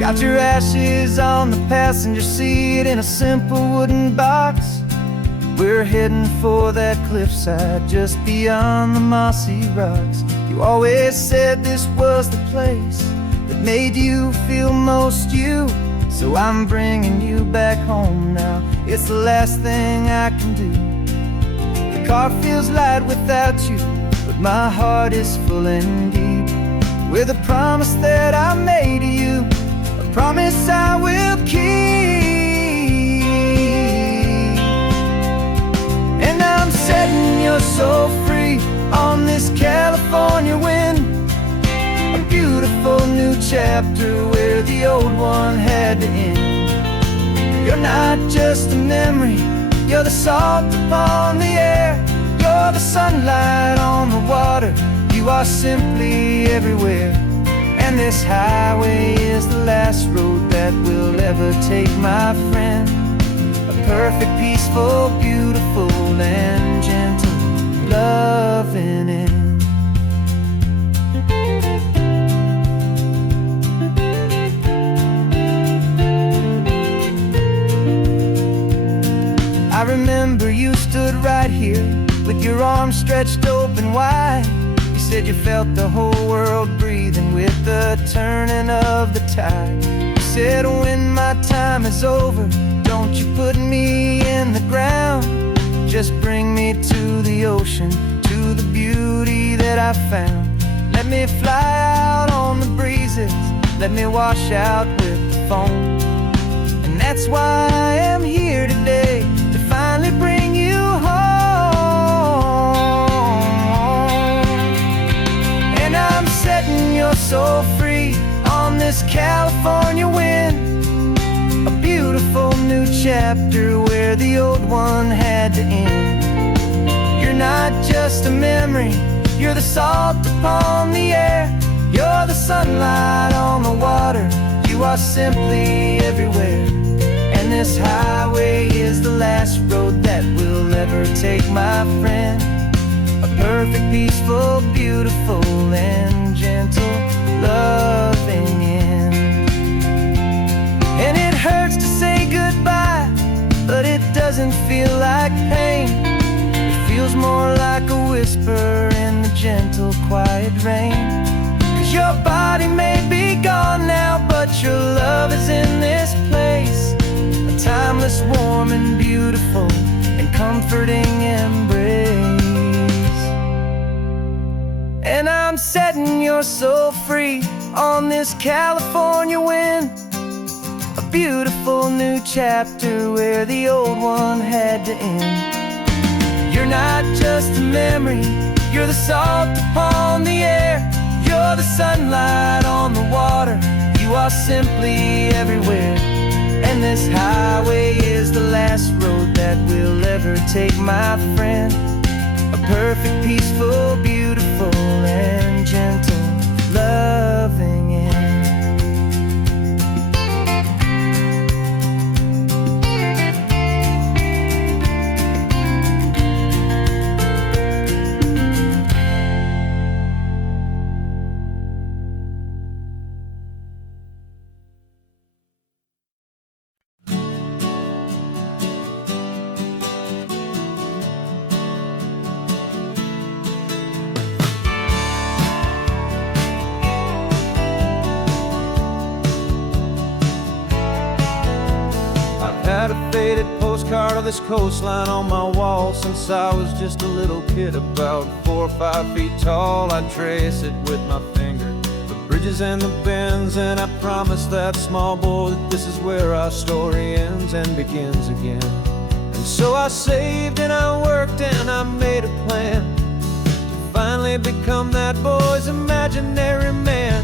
Got your ashes on the passenger seat in a simple wooden box. We're heading for that cliffside just beyond the mossy rocks. You always said this was the place that made you feel most you. So I'm bringing you back home now, it's the last thing I can do. The car feels light without you, but my heart is full and deep with a promise that I made to you, a promise I will keep. And I'm setting your soul free on this California wind, a beautiful new chapter where the old one had to end. You're not just a memory, you're the salt upon the air. You're the sunlight on the water, you are simply everywhere. And this highway is the last road that will ever take, my friend. A perfect, peaceful, beautiful, and gentle, loving end. I remember you stood right here with your arms stretched open wide. You said you felt the whole world breathing with the turning of the tide. You said, when my time is over, don't you put me in the ground. Just bring me to the ocean, to the beauty that I found. Let me fly out on the breezes, let me wash out with the foam. And that's why I am here today, to finally bring you home. And I'm setting your soul free on this California wind. A beautiful new chapter where the old one had to end. You're not just a memory, you're the salt upon the air. You're the sunlight on the water, you are simply everywhere. And this highway is the last road that we'll ever take, my friend. A perfect, peaceful, beautiful, and gentle, loving end. And it hurts to say goodbye, but it doesn't feel like pain. It feels more like a whisper in the gentle, quiet rain. 'Cause your body may be gone now, but your love is in this place. A timeless, warm, and beautiful, and comforting embrace. And I'm setting your soul free on this California wind. A beautiful new chapter where the old one had to end. You're not just a memory, you're the salt upon the air. You're the sunlight on the water, you are simply everywhere. And this highway is the last road that we'll ever take, my friend. A perfect, peaceful, beautiful, and gentle, loving end. Had a faded postcard of this coastline on my wall since I was just a little kid, about 4 or 5 feet tall. I trace it with my finger, the bridges and the bends, and I promised that small boy that this is where our story ends and begins again. And so I saved and I worked and I made a plan to finally become that boy's imaginary man.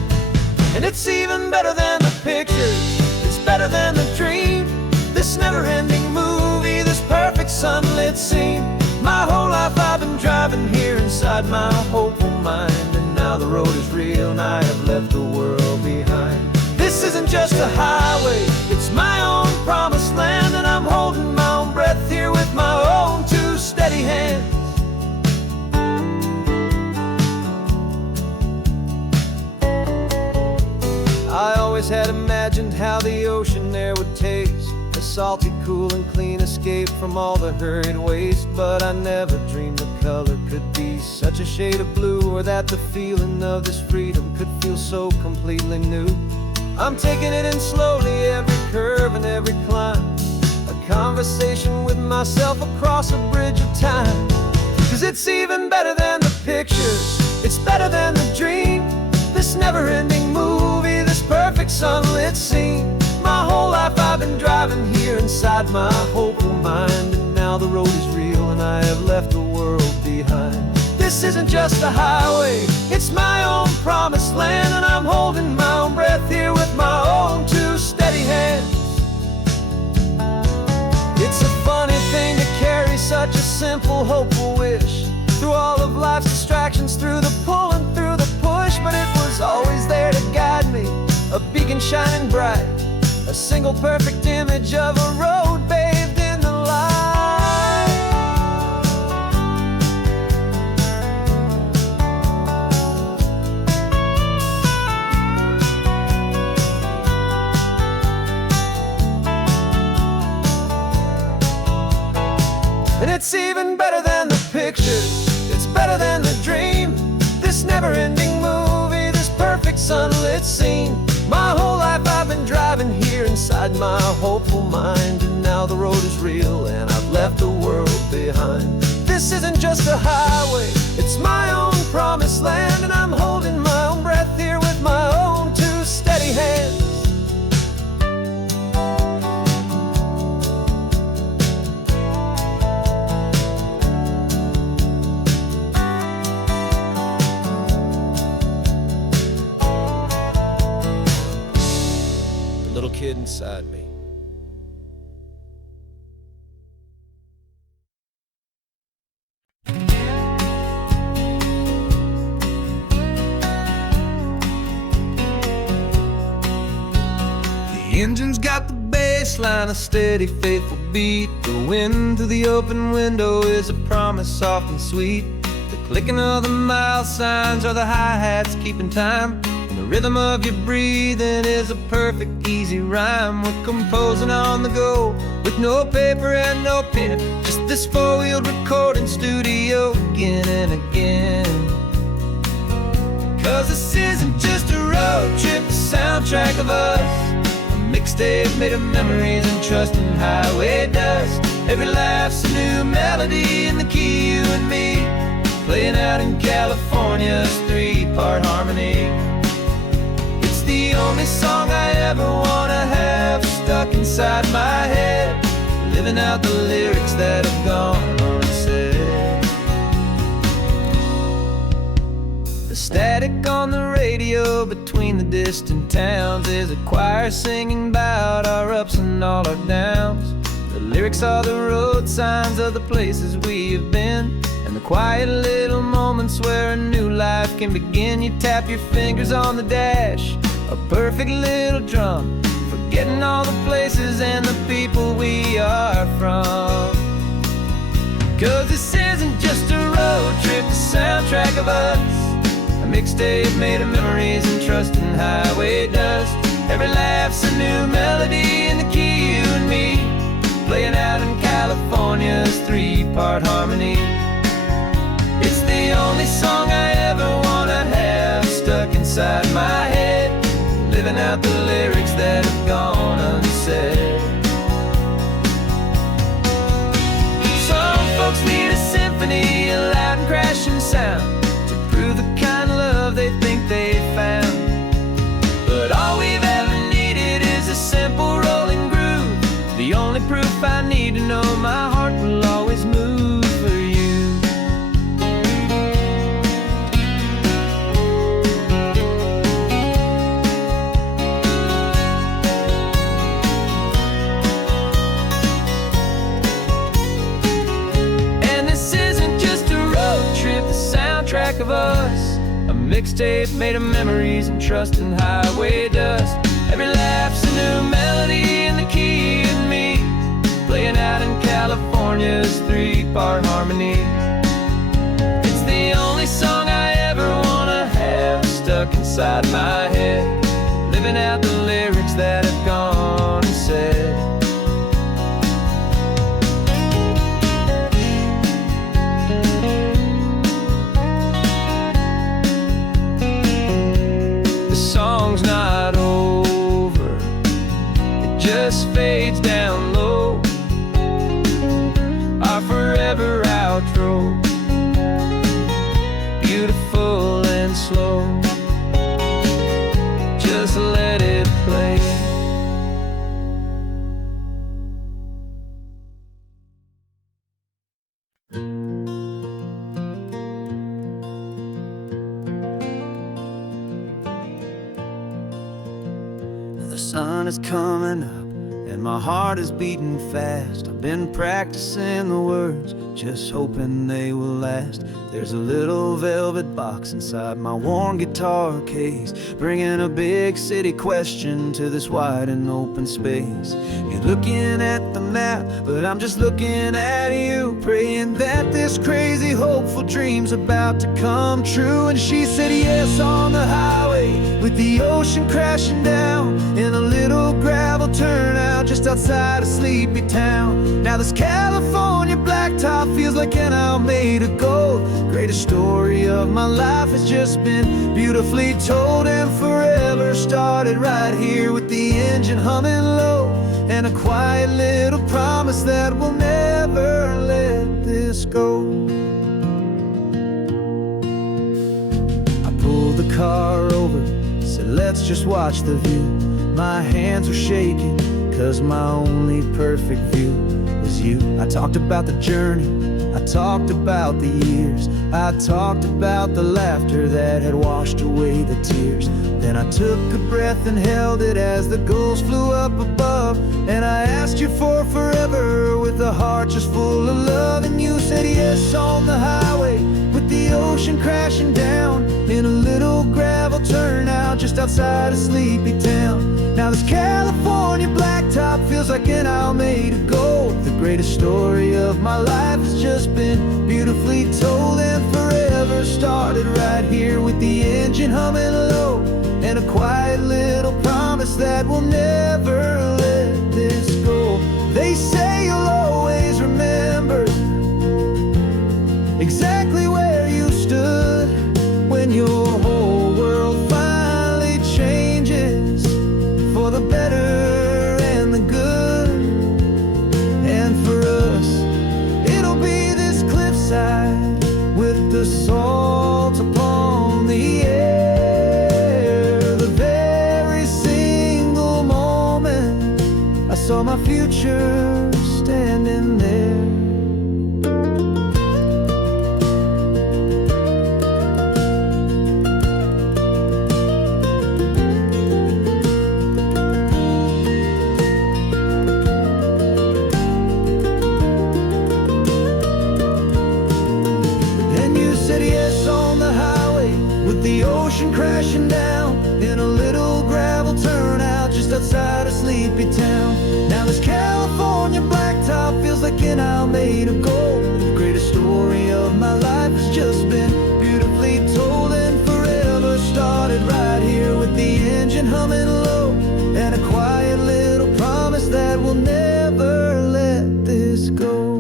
And it's even better than the pictures, it's better than the dream. This never-ending movie, this perfect sunlit scene. My whole life I've been driving here inside my hopeful mind, and now the road is real and I have left the world behind. This isn't just a highway, it's my own promised land, and I'm holding my own breath here with my own 2 steady hands. I always had imagined how the ocean there would taste, a salty, cool, and clean escape from all the hurried waste. But I never dreamed the color could be such a shade of blue, or that the feeling of this freedom could feel so completely new. I'm taking it in slowly, every curve and every climb, a conversation with myself across a bridge of time. 'Cause it's even better than the pictures, it's better than the dream. This never-ending movie, this perfect sunlit scene. My whole life I've been driving here inside my hopeful mind, and now the road is real and I have left the world behind. This isn't just a highway, it's my own promised land, and I'm holding my own breath shining bright, a single perfect image of a road bathed in the light. And it's even better than the pictures, it's better than the dream. This never-ending movie, this perfect sunlit scene. My whole life I've been driving here inside my hopeful mind, and now the road is real and I've left the world behind. This isn't just a highway, it's my own promised land, and I'm holding my own breath here with my own two steady hands. Little kid inside me. The engine's got the bass line, a steady, faithful beat. The wind through the open window is a promise soft and sweet. The clicking of the mile signs are the hi-hats keeping time. The rhythm of your breathing is a perfect, easy rhyme. We're composing on the go with no paper and no pen, just this four-wheeled recording studio again and again. Cause this isn't just a road trip, the soundtrack of us, a mixtape made of memories and trust in highway dust. Every laugh's a new melody in the key, you and me, playing out in California's three-part harmony. The only song I ever wanna have stuck inside my head, living out the lyrics that have gone unsaid. The static on the radio between the distant towns is a choir singing about our ups and all our downs. The lyrics are the road signs of the places we have been, and the quiet little moments where a new life can begin. You tap your fingers on the dash, a perfect little drum, forgetting all the places and the people we are from. Cause this isn't just a road trip, the soundtrack of us, a mixtape made of memories and trust in highway dust. Every laugh's a new melody in the key, you and me, playing out in California's three-part harmony. It's the only song I ever wanna have stuck inside my head, living out the lyrics that have gone unsaid. Some folks need a symphony, a loud and crashing sound, to prove the kind of love they think they found. But all we've ever needed is a simple rolling groove, the only proof I need to know my heart will always move for you. Track of us, a mixtape made of memories and trust in highway dust. Every laugh's a new melody in the key and me, playing out in California's three-part harmony. It's the only song I ever wanna have stuck inside my head, living out the lyrics that have gone unsaid. Song's not over, it just fades down low, our forever outro, beautiful and slow, just let it play. The sun is coming up and and my heart is beating fast. I've been practicing the words, just hoping they will last. There's a little velvet box inside my worn guitar case, bringing a big city question to this wide and open space. You're looking at the map, but I'm just looking at you, praying that this crazy hopeful dream's about to come true. And she said yes on the highway, with the ocean crashing down, in a little gravel turnout just outside of Sleepy Town. Now this California blacktop feels like an hour made of gold. Greatest story of my life has just been beautifully told, and forever started right here with the engine humming low, and a quiet little promise that we'll never let this go. I pulled the car over, said let's just watch the view. My hands were shaking, cause my only perfect view was you. I talked about the journey, I talked about the years, I talked about the laughter that had washed away the tears. Then I took a breath and held it as the gulls flew up above, and I asked you for forever with a heart just full of love. And you said yes on the highway, with the ocean crashing down, in a little gravel turnout just outside of Sleepy Town. Now this California blacktop feels like an hour made of gold. The greatest story of my life has just been beautifully told, and forever started right here with the engine humming low, and a quiet little promise that we'll never let this go. They say you'll always remember exactly where you stood when your whole world finally changes for the better and the good. And for us, it'll be this cliffside with the salt upon the air. The very single moment I saw my future standing there. The ocean crashing down, in a little gravel turnout just outside of Sleepy Town. Now this California blacktop feels like an hour made of gold. The greatest story of my life has just been beautifully told, and forever started right here with the engine humming low, and a quiet little promise that we'll never let this go.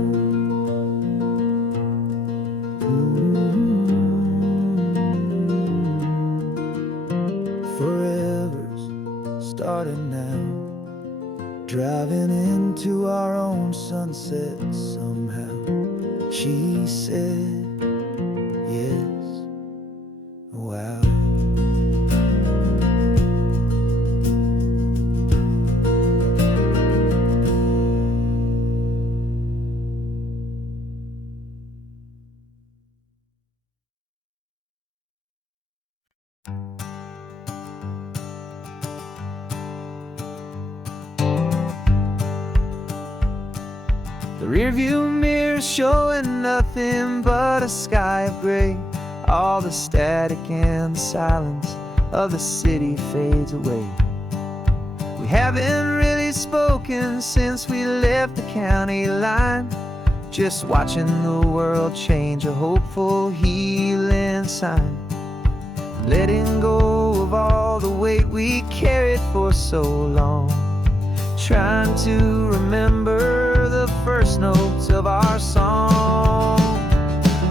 Starting now, driving into our own sunset somehow. She said yes, wow. The rearview mirror showing nothing but a sky of gray. All the static and the silence of the city fades away. We haven't really spoken since we left the county line, just watching the world change, a hopeful healing sign. Letting go of all the weight we carried for so long, trying to remember the first notes of our song.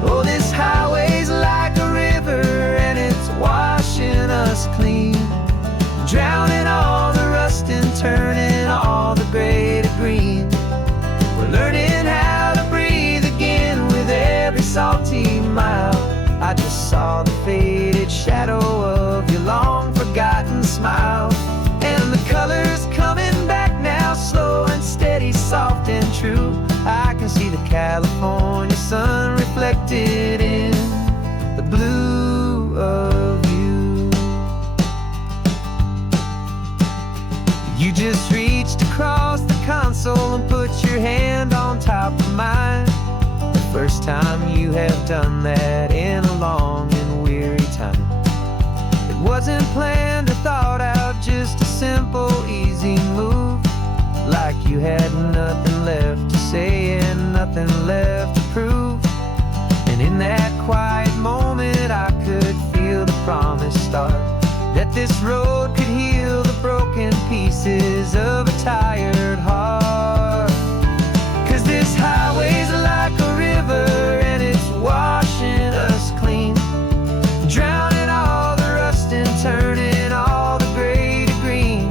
Oh, this highway's like a river and it's washing us clean, drowning all the rust and turning all the gray to green. We're learning how to breathe again with every salty mile. I just saw the faded shadow of your long forgotten smile, and the colors coming back now, slow and steady, soft and true. I can see the California sun reflected in the blue of you. You just reached across the console and put your hand on top of mine. The first time you have done that in a long and weary time. It wasn't planned or thought out, just a simple, easy move. Like you had nothing left to say and nothing left to prove. And in that quiet moment I could feel the promise start, that this road could heal the broken pieces of a tired heart. 'Cause this highway's like a river and it's washing us clean, drowning all the rust and turning all the gray to green.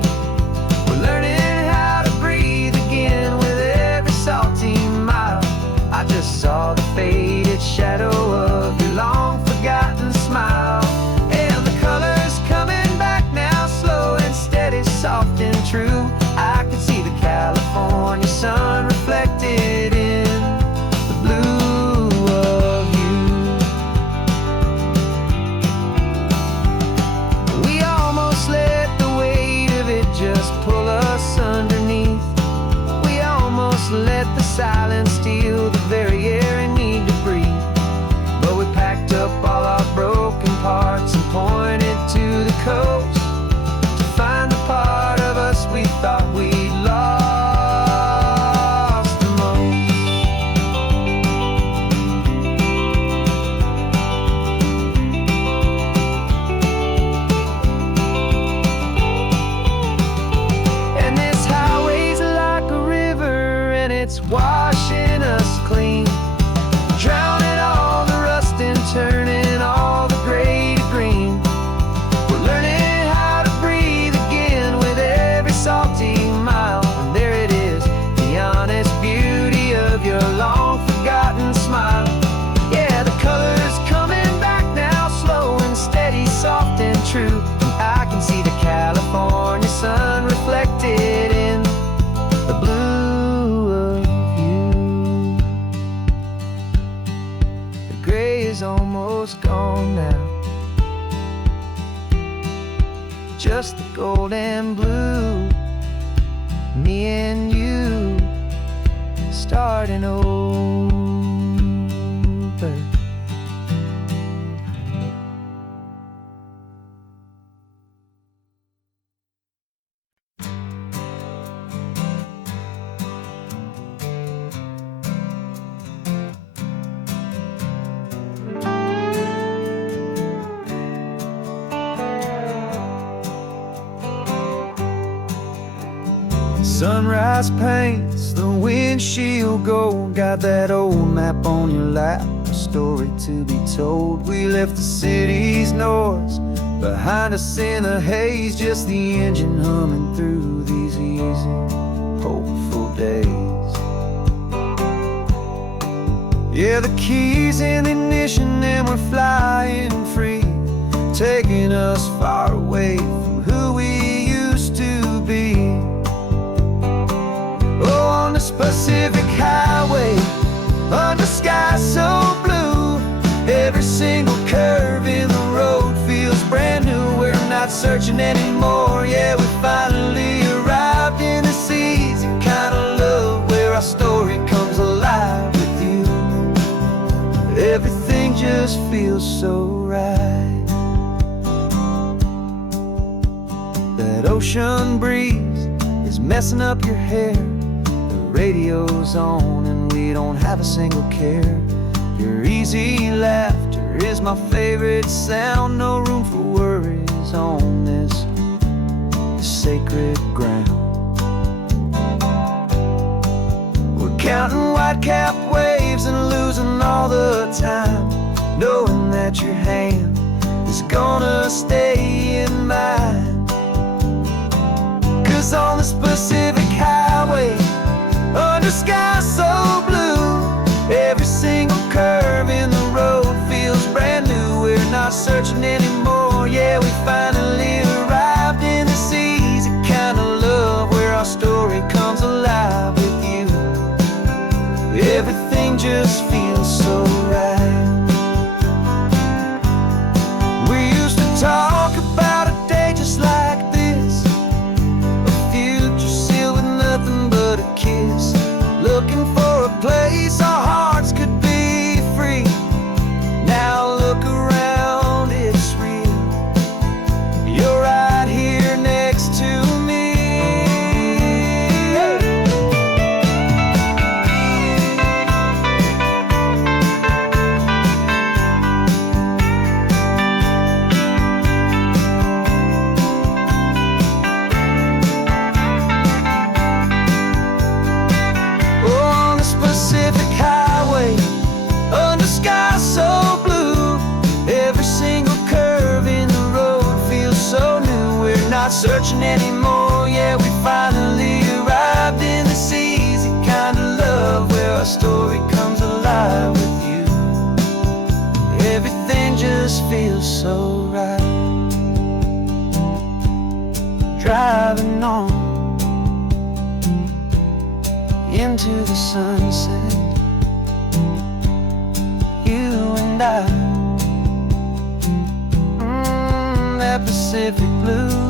We're learning how to breathe again with every salty mile. I just saw the faded shadow of your long forgotten smile. And the colors coming back now, slow and steady, soft and true. I could see the California sun reflected in the blue of you. We almost let the weight of it just pull us underneath. We almost let the silence steal the very air I need to breathe. But we packed up all our broken parts and pointed to the coast to find the part of us we thought we'd lost the most. And this highway's like a river and it's washing us clean, drowning all the rust and turning all the gray to green. We're learning how to breathe again with every salty mile. And there it is, the honest beauty of your long forgotten smile. Yeah, the colors coming back now, slow and steady, soft and true. I can see the California sun reflected in the blue of you. The gray is almost gone now, just the gold and blue. Me and you starting over. Sunrise paints the windshield gold. Got that old map on your lap, a story to be told. We left the city's noise behind us in the haze, just the engine humming through these easy, hopeful days. Yeah, the keys in the ignition and we're flying free, taking us far away from who we used to be. Oh, on this Pacific highway, under sky so blue, every single curve in the road feels brand new. We're not searching anymore, yeah, we finally arrived in this easy kind of love where our story comes alive with you. Everything just feels so right. That ocean breeze is messing up your hair, radio's on and we don't have a single care. Your easy laughter is my favorite sound. No room for worries on this sacred ground. We're counting white-capped waves and losing all the time, knowing that your hand is gonna stay in mine. 'Cause on this Pacific highway, under sky so blue, every single curve in the road feels brand new. We're not searching anymore, yeah, we finally arrived in this easy kind of love where our story comes alive with you. Everything just feels so right. We used to talk about a day just like this, a future sealed with nothing but a feels so right. Driving on into the sunset, you and I, that Pacific blue